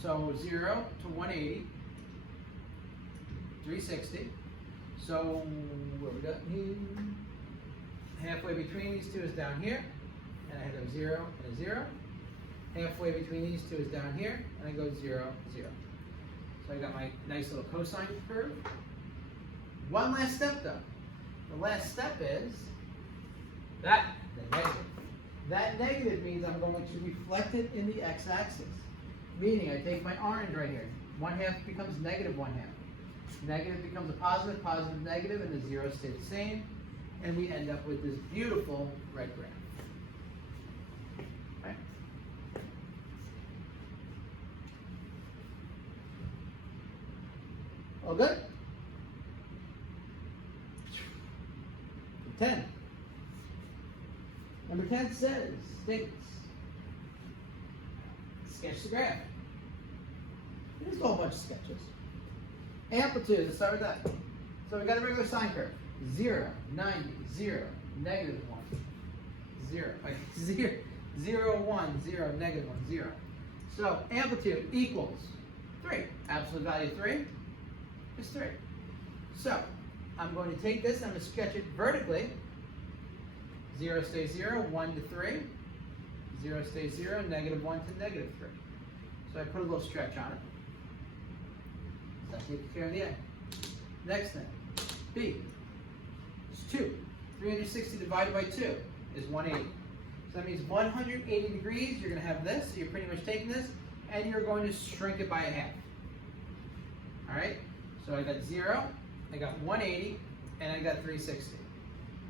So 0 to 180, 360. So what we got here? Halfway between these two is down here, and I have a 0 and a 0. Halfway between these two is down here, and I go 0, 0. So I got my nice little cosine curve. One last step though. The last step is that, the negative. That negative means I'm going to reflect it in the x-axis. Meaning I take my orange right here. 1/2 becomes -1/2. Negative becomes a positive, positive, negative, and the 0 stays the same. And we end up with this beautiful red graph. Right? All good? 10. Number 10 states, sketch the graph. There's a whole bunch of sketches. Amplitude, let's start with that. So we got a regular sine curve. 0, 90, 0, -1, 0, like 0, 0, 1, 0, -1, 0. So amplitude equals 3. Absolute value 3 is 3. So I'm going to take this, I'm going to sketch it vertically. 0 stays 0, 1 to 3. 0 stays 0, -1 to -3. So I put a little stretch on it. So that takes care of the A. Next thing, B. It's 2. 360 divided by 2 is 180. So that means 180 degrees, you're going to have this. So you're pretty much taking this, and you're going to shrink it by 1/2. All right? So I got 0, I got 180, and I got 360.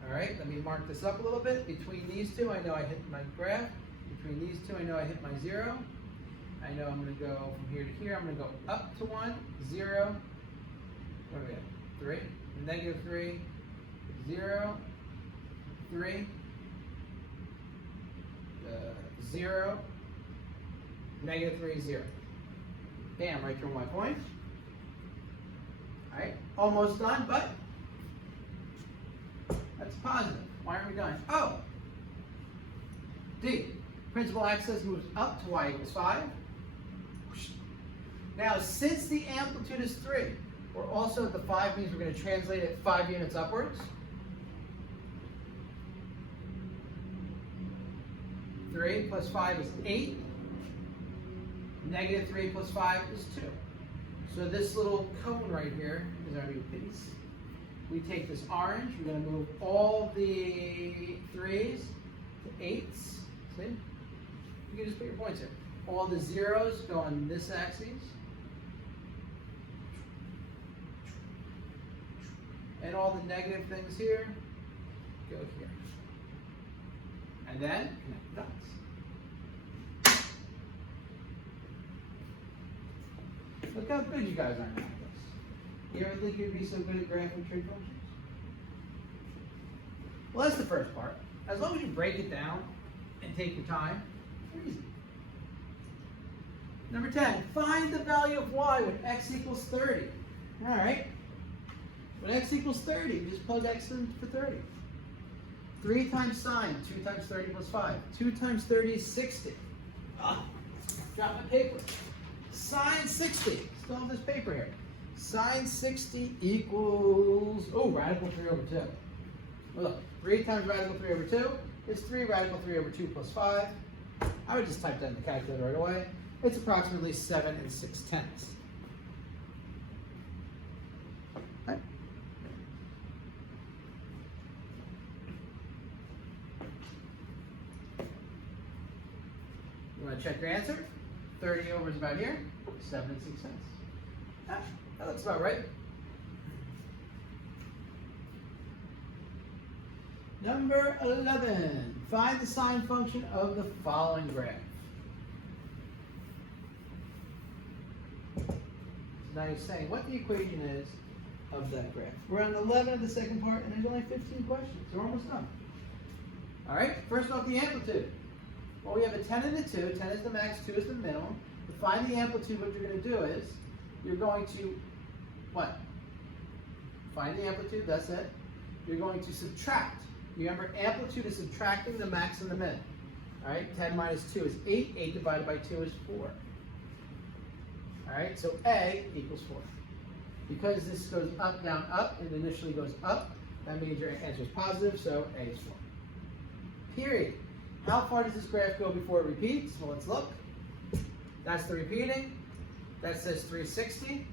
All right, let me mark this up a little bit. Between these two, I know I hit my graph. Between these two, I know I hit my 0. I know I'm going to go from here to here. I'm going to go up to 1, 0. What do we have? 3, -3, 0, 3, 0, -3, 0. Bam, right through my point. All right, almost done, but that's positive. Why aren't we done? Oh! D. Principal axis moves up to y equals 5. Now, since the amplitude is 3, we're also at the 5 means we're going to translate it 5 units upwards. 3 plus 5 is 8. -3 plus 5 is 2. So this little cone right here is our new piece. We take this orange, we're going to move all the 3s to 8s. See? You can just put your points in. All the 0s go on this axis. And all the negative things here go here. And then connect the dots. Look how good you guys are now at this. You ever think you'd be so good at graphing trig functions? Well, that's the first part. As long as you break it down and take your time, it's easy. Number 10, find the value of y when x equals 30. All right. When x equals 30, just plug x in for 30. 3 times sine, 2 times 30 plus 5. 2 times 30 is 60. Ah, drop my paper. Sine 60. Still have this paper here. Sine 60 equals, oh, radical 3 over 2. Well, look, 3 times radical 3 over 2 is 3 radical 3 over 2 plus 5. I would just type that in the calculator right away. It's approximately 7 6/10. Right. You want to check your answer? 30 over is about here, 7 6/10. That looks about right. Number 11, find the sine function of the following graph. So now you're saying what the equation is of that graph. We're on 11 of the second part, and there's only 15 questions. We're almost done. All right, first off, the amplitude. Well, we have a 10 and a 2. 10 is the max, 2 is the minimum. To find the amplitude, what you're going to do is, you're going to, what? Find the amplitude, that's it. You're going to subtract. Remember, amplitude is subtracting the max and the min. All right, 10 minus 2 is 8. 8 divided by 2 is 4. All right, so A equals 4. Because this goes up, down, up, it initially goes up. That means your answer is positive, so A is 4. Period. How far does this graph go before it repeats? Well, let's look. That's the repeating. That says 360.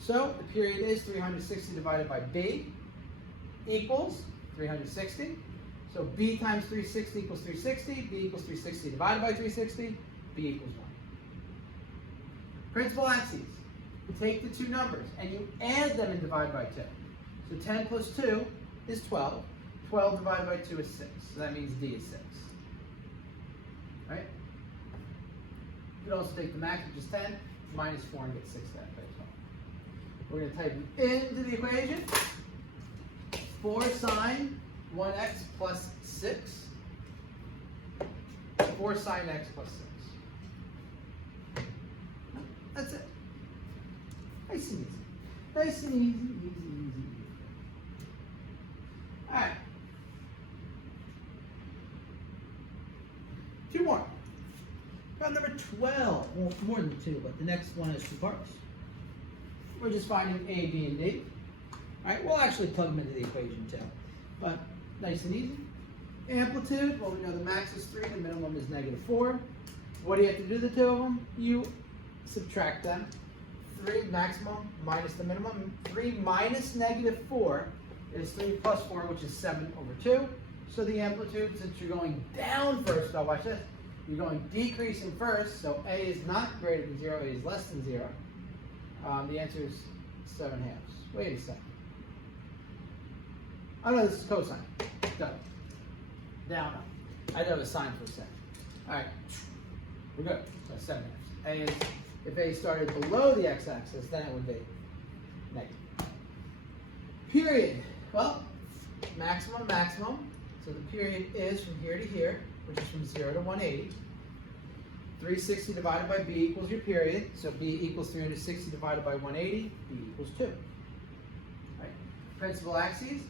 So the period is 360 divided by B equals 360. So B times 360 equals 360. B equals 360 divided by 360. B equals 1. Principal axes. You take the two numbers and you add them and divide by 2. So 10 plus 2 is 12. 12 divided by 2 is 6. So that means D is 6. Right? You can also take the max, which is 10, minus 4, and get 6 that way as well. We're going to type into the equation 4 sine 1x plus 6. 4 sine x plus 6. That's it. Nice and easy. Nice and easy. All right. 2 more. Problem number 12. Well, more than 2, but the next one is 2 parts. We're just finding A, B, and D. All right, we'll actually plug them into the equation too. But nice and easy. Amplitude, well, we know the max is 3, the minimum is -4. What do you have to do the two of them? You subtract them. 3 maximum minus the minimum. 3 minus -4 is 3 plus 4, which is 7 over 2. So the amplitude, since you're going down first, now watch this. You're going decreasing first, so A is not greater than 0, A is less than 0. The answer is 7/2. Wait a second. Oh no, this is cosine. Go. Down, up. I thought it was sine for a second. Alright, we're good. So 7/2. A is, if A started below the x-axis, then it would be negative. Period. Well, maximum. So the period is from here to here, which is from 0 to 180. 360 divided by B equals your period. So B equals 360 divided by 180. B equals 2. Right. Principal axes.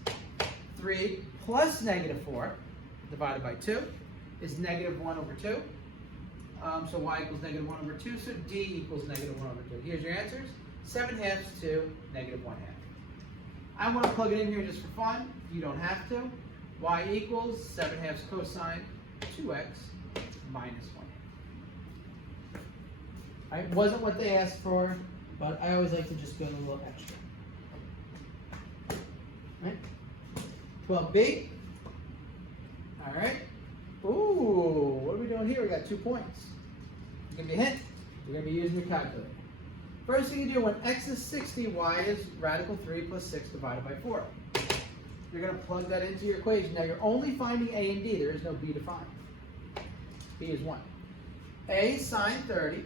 3 plus -4 divided by 2 is -1 over 2. So y equals -1 over 2. So D equals -1 over 2. Here's your answers. 7/2 to -1/2. I want to plug it in here just for fun. You don't have to. Y equals 7/2 cosine 2x minus 1. It wasn't what they asked for, but I always like to just go a little extra. Right? 12b. All right. Ooh, what are we doing here? We got 2 points. Give me a hint. You're going to be using your calculator. First thing you do when x is 60, y is radical 3 plus 6 divided by 4. You're going to plug that into your equation. Now you're only finding A and D. There is no B to find. B is 1. A sine 30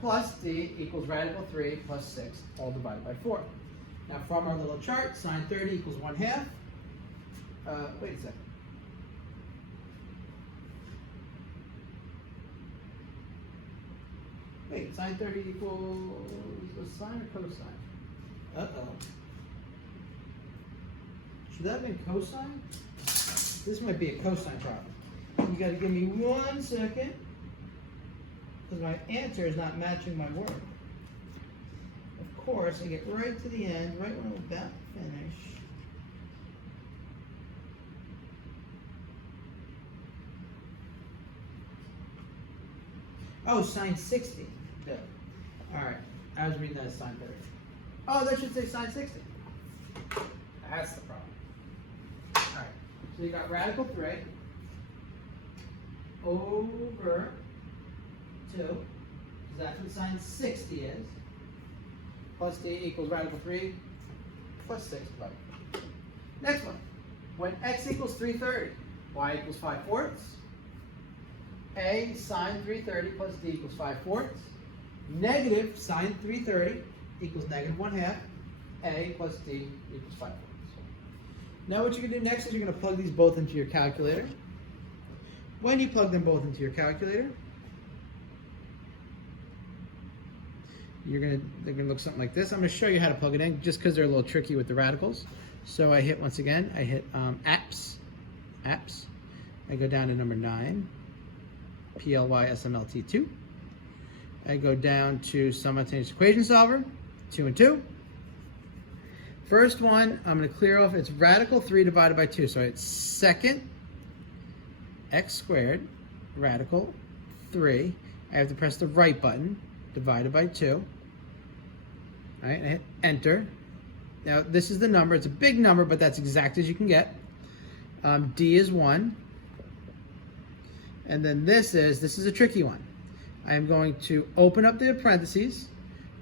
plus D equals radical 3 plus 6, all divided by 4. Now from our little chart, sine 30 equals 1/2. Wait a second. Wait, sine 30 equals a sine or cosine? Uh-oh. Should that have been cosine? This might be a cosine problem. You gotta give me 1 second, because my answer is not matching my work. Of course, I get right to the end, right when I'm about to finish. Oh, sine 60. Good. All right, I was reading that as sine 30. Oh, that should say sine 60. That's the problem. All right, so you got radical 3 over 2, because that's what sine 60 is, plus D equals radical 3 plus 6 divided by 4. Next one, when x equals 330, y equals 5/4. A sine 330 plus D equals 5/4. Negative sine 330 equals -1/2. A plus D equals 5 fourths. Now what you're going to do next is you're going to plug these both into your calculator. When you plug them both into your calculator, they're going to look something like this. I'm going to show you how to plug it in just because they're a little tricky with the radicals. So I hit, once again, I hit apps. I go down to number 9, PLY SMLT 2. I go down to simultaneous equation solver, 2 and 2. First one, I'm going to clear off, it's radical 3 divided by 2. So it's second x squared radical 3. I have to press the right button, divided by 2. All right, I hit enter. Now this is the number, it's a big number, but that's exact as you can get. D is 1. And then this is a tricky one. I'm going to open up the parentheses.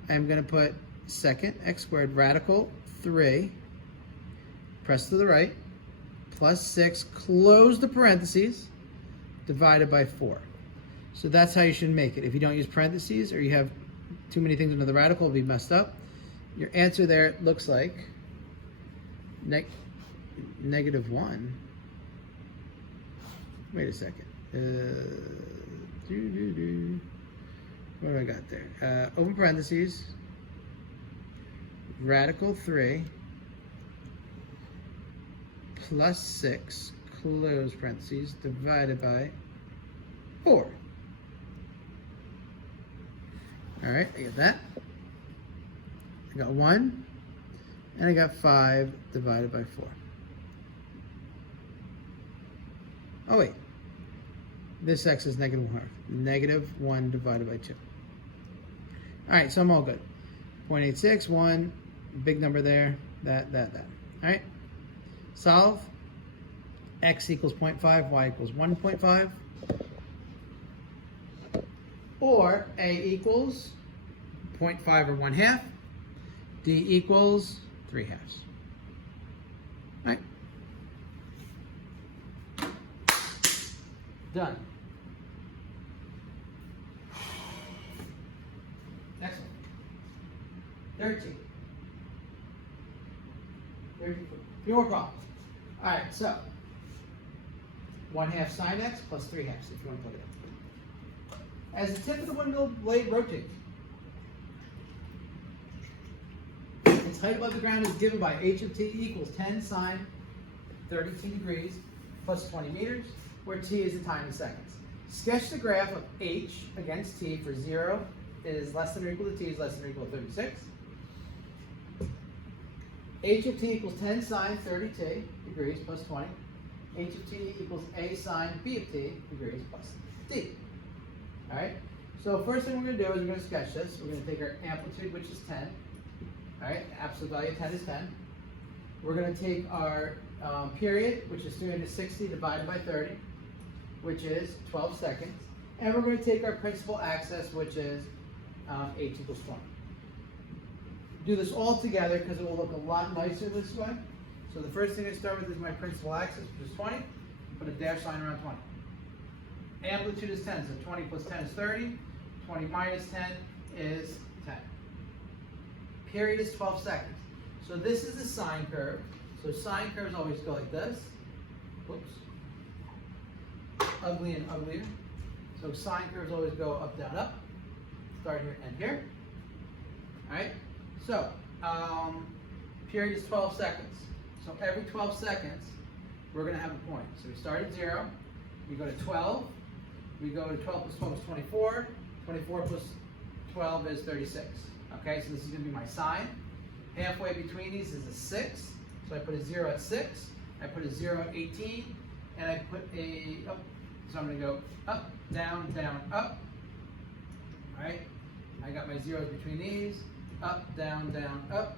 I'm going to put second x squared radical 3, press to the right, plus 6, close the parentheses, divided by 4. So that's how you should make it. If you don't use parentheses or you have too many things under the radical, it'll be messed up. Your answer there looks like negative 1. Wait a second. What do I got there? Open parentheses, radical 3, plus 6, close parentheses, divided by 4. All right, I got that. I got 1, and I got 5 divided by 4. Oh wait, this x is negative 1. Negative 1 divided by 2. All right, so I'm all good. 0.86, 1, big number there, that. All right, solve. X equals 0.5, y equals 1.5. Or A equals 0.5 or 1/2. D equals 3/2. All right. Done. Next one. 13. 13. Few more problems. All right, so 1/2 sine x plus 3/2 if you want to put it in. As the tip of the windmill blade rotates, its height above the ground is given by h of t equals 10 sine 32 degrees plus 20 meters, where t is the time in seconds. Sketch the graph of h against t for 0 is less than or equal to t is less than or equal to 36. H of t equals 10 sine 30t degrees plus 20. H of t equals a sine b of t degrees plus d. All right, so first thing we're going to do is we're going to sketch this. We're going to take our amplitude, which is 10. All right, absolute value of 10 is 10. We're going to take our period, which is 360 divided by 30, which is 12 seconds. And we're going to take our principal axis, which is h equals 20. Do this all together because it will look a lot nicer this way. So the first thing I start with is my principal axis, which is 20. Put a dash line around 20. Amplitude is 10, so 20 plus 10 is 30. 20 minus 10 is 10. Period is 12 seconds. So this is the sine curve. So sine curves always go like this. Whoops. Ugly and uglier. So sine curves always go up, down, up. Start here, end here. All right. So period is 12 seconds. So every 12 seconds, we're going to have a point. So we start at 0. We go to 12. We go to 12 plus 12 is 24. 24 plus 12 is 36. Okay, so this is going to be my sine. Halfway between these is a 6. So I put a 0 at 6. I put a 0 at 18. And I put a, so I'm going to go up, down, down, up. All right, I got my zeros between these. Up, down, down, up.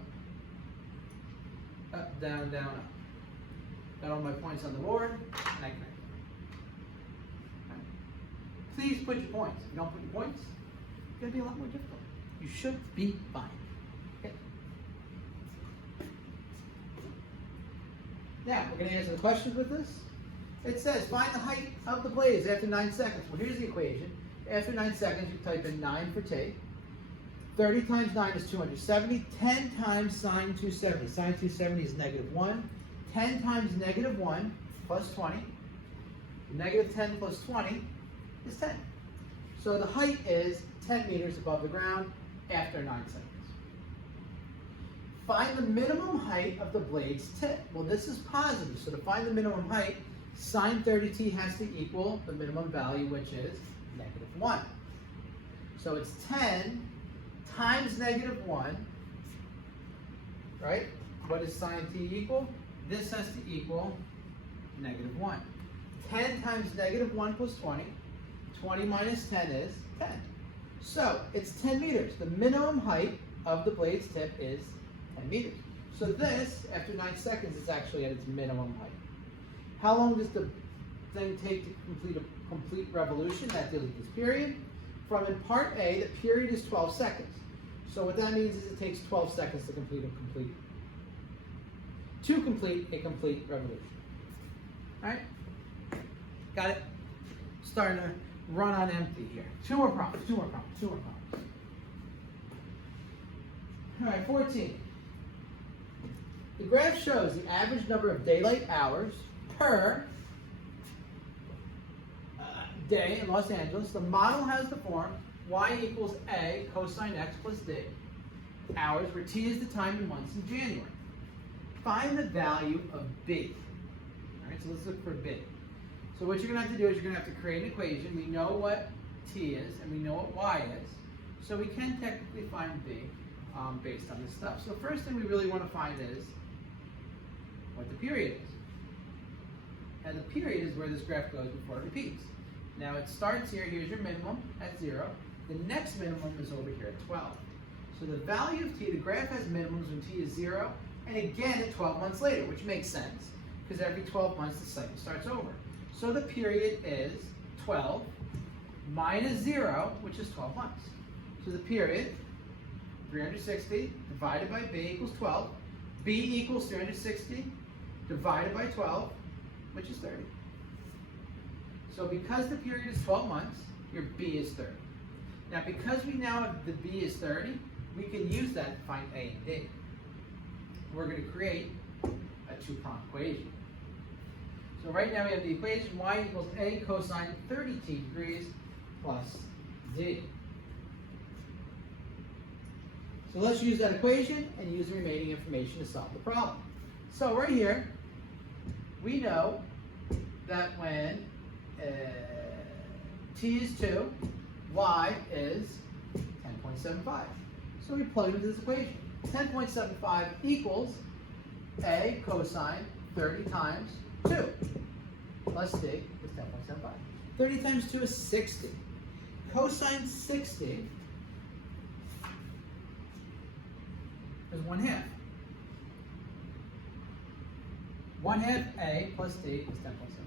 Up, down, down, up. Got all my points on the board, and I connect. Please put your points. If you don't put your points, it's going to be a lot more difficult. You should be fine. Okay. Now, we're going to answer the questions with this. It says, find the height of the blades after 9 seconds. Well, here's the equation. After 9 seconds, you type in 9 for t. 30 times 9 is 270. 10 times sine 270. Sine 270 is -1. 10 times -1 plus 20. -10 plus 20 is 10. So the height is 10 meters above the ground after 9 seconds. Find the minimum height of the blade's tip. Well, this is positive, so to find the minimum height, sine 30t has to equal the minimum value, which is -1. So it's 10 times -1, right? What does sine t equal? This has to equal -1. 10 times -1 plus 20. 20 minus 10 is 10. So it's 10 meters. The minimum height of the blade's tip is 10 meters. So this, after 9 seconds, is actually at its minimum height. How long does the thing take to complete a complete revolution? That deals with this period. From in part A, the period is 12 seconds. So what that means is it takes 12 seconds to complete a complete revolution. All right? Got it? Starting to run on empty here. Two more problems. All right, 14. The graph shows the average number of daylight hours per day in Los Angeles. The model has the form y equals a cosine x plus d hours, where t is the time in months in January. Find the value of b. All right, so let's look for b. So what you're going to have to do is you're going to have to create an equation. We know what t is and we know what y is, so we can technically find b based on this stuff. So first thing we really want to find is what the period is. And the period is where this graph goes before it repeats. Now it starts here, here's your minimum at 0. The next minimum is over here at 12. So the value of t, the graph has minimums when t is 0, and again at 12 months later, which makes sense, because every 12 months the cycle starts over. So the period is 12 minus 0, which is 12 months. So the period, 360 divided by b equals 12. b equals 360 divided by 12, which is 30. So because the period is 12 months, your b is 30. Now because we now have the b is 30, we can use that to find a and d. We're going to create a two-pronged equation. So right now we have the equation y equals a cosine 30t degrees plus d. So let's use that equation and use the remaining information to solve the problem. So right here, we know that when t is 2, y is 10.75. So we plug into this equation. 10.75 equals a cosine 30 times 2 plus d is 10.75. 30 times 2 is 60. Cosine 60 is 1/2. 1/2 a plus d is 10.75.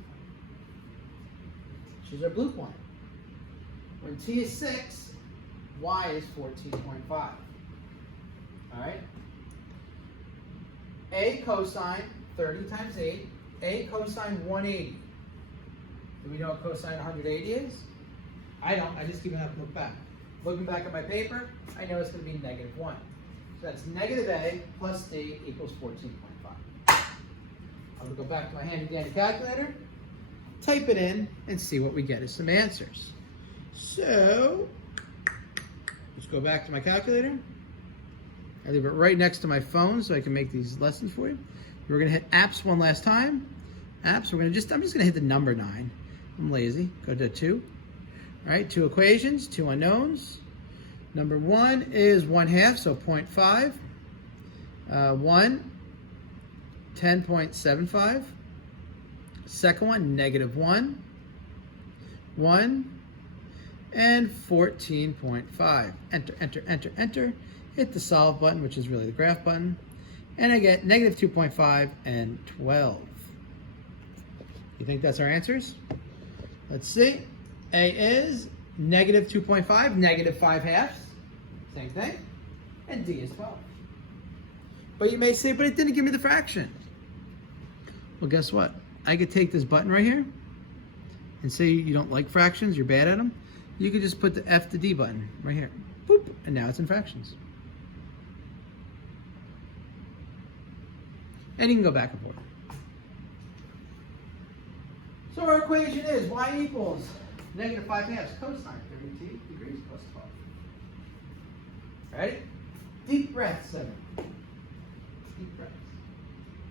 Choose our blue point. When t is 6, y is 14.5. All right? A cosine 30 times 8, a cosine 180. Do we know what cosine 180 is? I don't. I just keep having to look back. Looking back at my paper, I know it's going to be -1. So that's negative a plus d equals 14.5. I'm going to go back to my handy dandy calculator, type it in, and see what we get as some answers. So, let's go back to my calculator. I leave it right next to my phone so I can make these lessons for you. We're going to hit apps one last time. Apps, I'm just going to hit the number 9. I'm lazy. Go to 2. All right, 2 equations, 2 unknowns. Number 1 is 1/2, so 0.5. 1, 10.75. Second one, -1. 1, and 14.5. Enter, enter, enter, enter. Hit the solve button, which is really the graph button. And I get -2.5 and 12. You think that's our answers? Let's see. A is -2.5, -5/2. Same thing. And D is 12. But you may say, but it didn't give me the fraction. Well, guess what? I could take this button right here and say you don't like fractions, you're bad at them. You could just put the F to D button right here. boop, and now it's in fractions. And you can go back and forth. So our equation is y equals negative 5/2 cosine 30t degrees plus 12. Ready? Deep breath, 7. Deep breaths.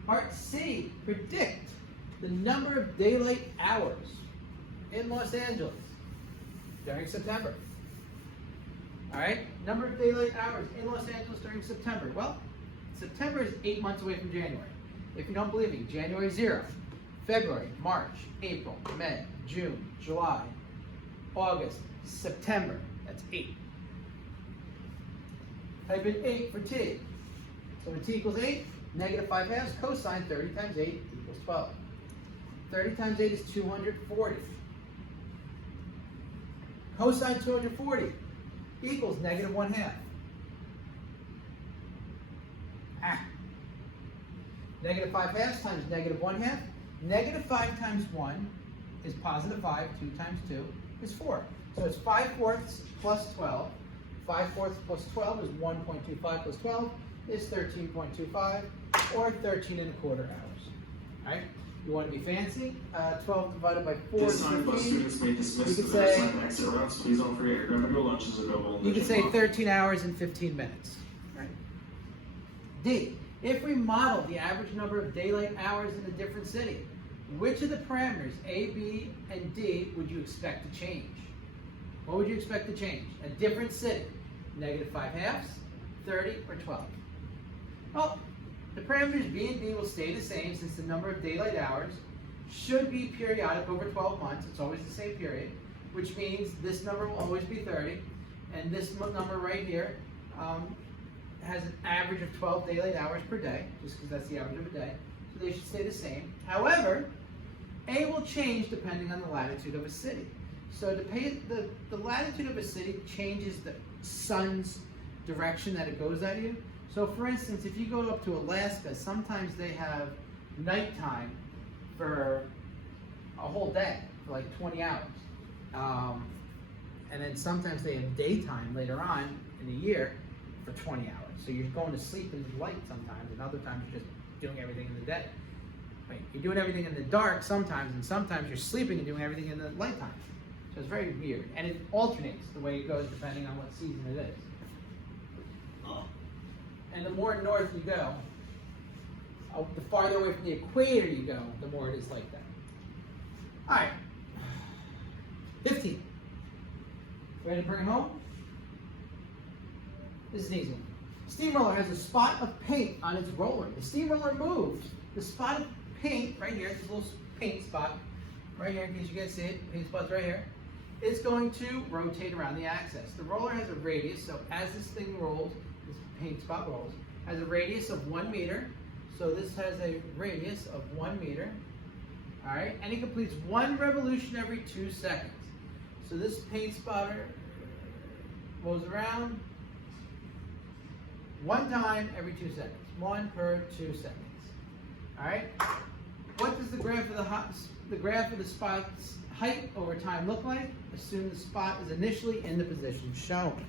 Part C, predict the number of daylight hours in Los Angeles during September. All right, number of daylight hours in Los Angeles during September. Well, September is 8 months away from January. If you don't believe me, January 0, February, March, April, May, June, July, August, September. That's 8. Type in 8 for t. So when t equals 8, negative 5/2 cosine 30 times 8 equals 12. 30 times 8 is 240. Cosine 240 equals negative 1/2. Negative 5/2 times negative 1/2. Negative 5 times 1 is positive 5. 2 times 2 is 4. So it's 5/4 plus 12. 5/4 plus 12 is 1.25 plus 12 is 13.25 or 13.25 hours. All right? You want to be fancy? 12 divided by 4 is This time, bus 15. students may dismiss You the could other say- side and exit routes. Please don't forget your grab and go lunch is available in the You could gym say lobby. 13 hours and 15 minutes. Right? D, if we model the average number of daylight hours in a different city, which of the parameters A, B, and D would you expect to change? What would you expect to change? A different city, negative 5/2, 30, or 12? Well, the parameters B and D will stay the same since the number of daylight hours should be periodic over 12 months. It's always the same period, which means this number will always be 30, and this number right here has an average of 12 daylight hours per day, just because that's the average of a day. So they should stay the same. However, A will change depending on the latitude of a city. So the latitude of a city changes the sun's direction that it goes at you. So for instance, if you go up to Alaska, sometimes they have nighttime for a whole day, for like 20 hours. And then sometimes they have daytime later on in the year for 20 hours. So you're going to sleep in the light sometimes, and other times you're just doing everything in the day. Right? You're doing everything in the dark sometimes, and sometimes you're sleeping and doing everything in the light time. So it's very weird. And it alternates the way it goes depending on what season it is. And the more north you go, the farther away from the equator you go, the more it is like that. All right. 15. Ready to bring it home? This is an easy one. Steamroller has a spot of paint on its roller. The steamroller moves. The spot of paint, right here, this little paint spot, right here, in case you guys see it, paint spot's right here, is going to rotate around the axis. The roller has a radius, so as this thing rolls, this paint spot rolls, has a radius of 1 meter. So this has a radius of 1 meter. All right, and it completes 1 revolution every 2 seconds. So this paint spotter goes around 1 time every 2 seconds. 1 per 2 seconds. All right. What does the graph of the spot's height over time look like? Assume the spot is initially in the position shown.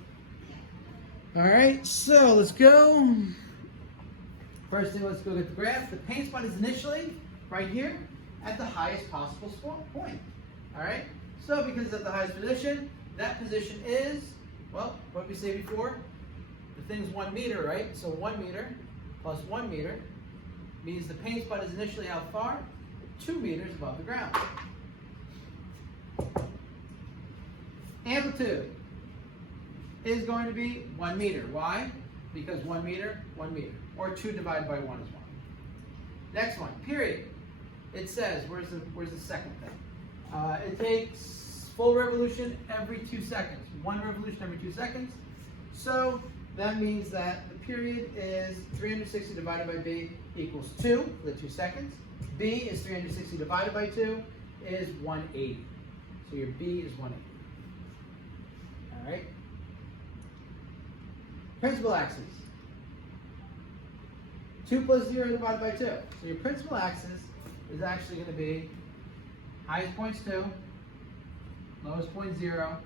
All right. So let's go. First thing, let's go get the graph. The paint spot is initially right here at the highest possible point. All right. So because it's at the highest position, that position is, well, what did we say before? The thing's 1 meter, right? So 1 meter plus 1 meter means the paint spot is initially how far? 2 meters above the ground. Amplitude is going to be 1 meter. Why? Because 1 meter, 1 meter. Or 2 divided by 1 is 1. Next one, period. It says, where's the second thing? It takes full revolution every 2 seconds. 1 revolution every 2 seconds. So that means that the period is 360 divided by B equals 2 for the 2 seconds. B is 360 divided by 2 is 180. So your B is 180. All right. Principal axis. 2 plus 0 divided by 2. So your principal axis is actually going to be highest point's 2, lowest point 0,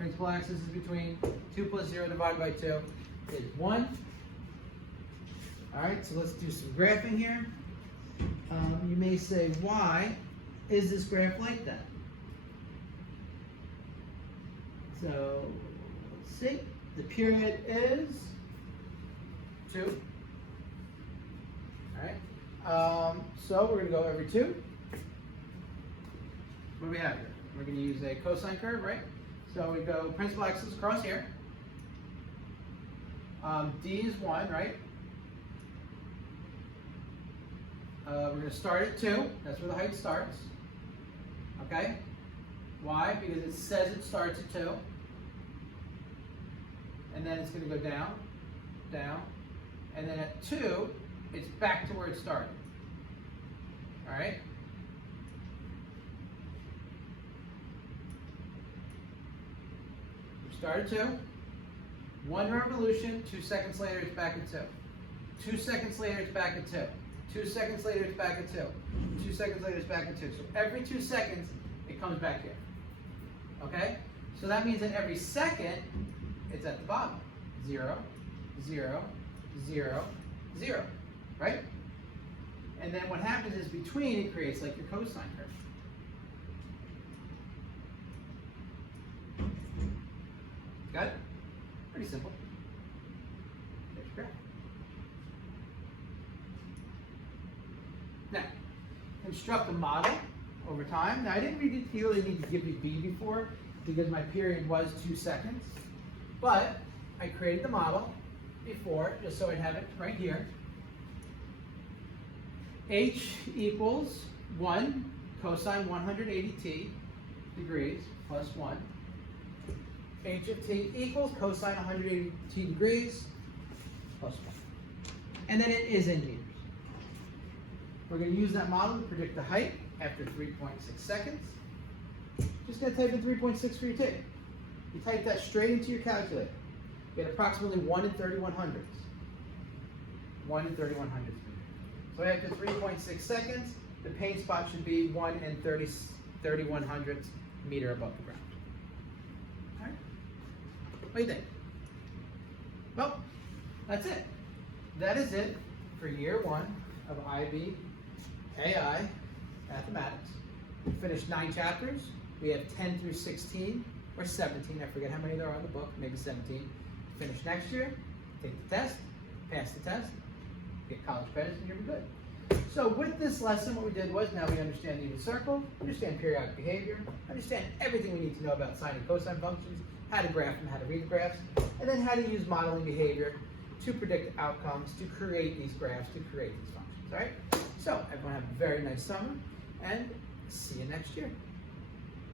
Principal axis is between 2 plus 0 divided by 2 is 1. All right, so let's do some graphing here. You may say, why is this graph like that? So, let's see. The period is 2. All right. So we're going to go every 2. What do we have here? We're going to use a cosine curve, right? So we go principal axis across here. D is 1, right? We're going to start at 2. That's where the height starts. Okay? Why? Because it says it starts at 2. And then it's going to go down, down. And then at 2, it's back to where it started. All right? We start at 2. 1 revolution, 2 seconds later, it's back at 2. 2 seconds later, it's back at 2. 2 seconds later, it's back at 2. 2 seconds later, it's back at 2. So every 2 seconds, it comes back here. Okay? So that means that every second, it's at the bottom. 0, 0, 0, 0. Right? And then what happens is between, it creates like your cosine curve. Got it? Pretty simple. There's your graph. Now, construct a model over time. Now, I didn't really need to give you B before because my period was 2 seconds, but I created the model before just so I'd have it right here. H equals 1 cosine 180t degrees plus 1. H of t equals cosine 180t degrees plus 1. And then it is in meters. We're going to use that model to predict the height after 3.6 seconds. Just going to type in 3.6 for your t. You type that straight into your calculator. You get approximately 1 in 31 hundredths. 1 in 31 hundredths. So after 3.6 seconds, the paint spot should be 1 in 31 hundredths meter above the ground. All right? What do you think? Well, that's it. That is it for year 1 of IB AI Mathematics. We finished 9 chapters. We have 10 through 16, or 17, I forget how many there are in the book, maybe 17. Finish next year, take the test, pass the test, get college credits, and you'll be good. So with this lesson, what we did was, now we understand the unit circle, understand periodic behavior, understand everything we need to know about sine and cosine functions, how to graph them, how to read the graphs, and then how to use modeling behavior to predict outcomes, to create these graphs, to create these functions, all right? So everyone have a very nice summer, and see you next year.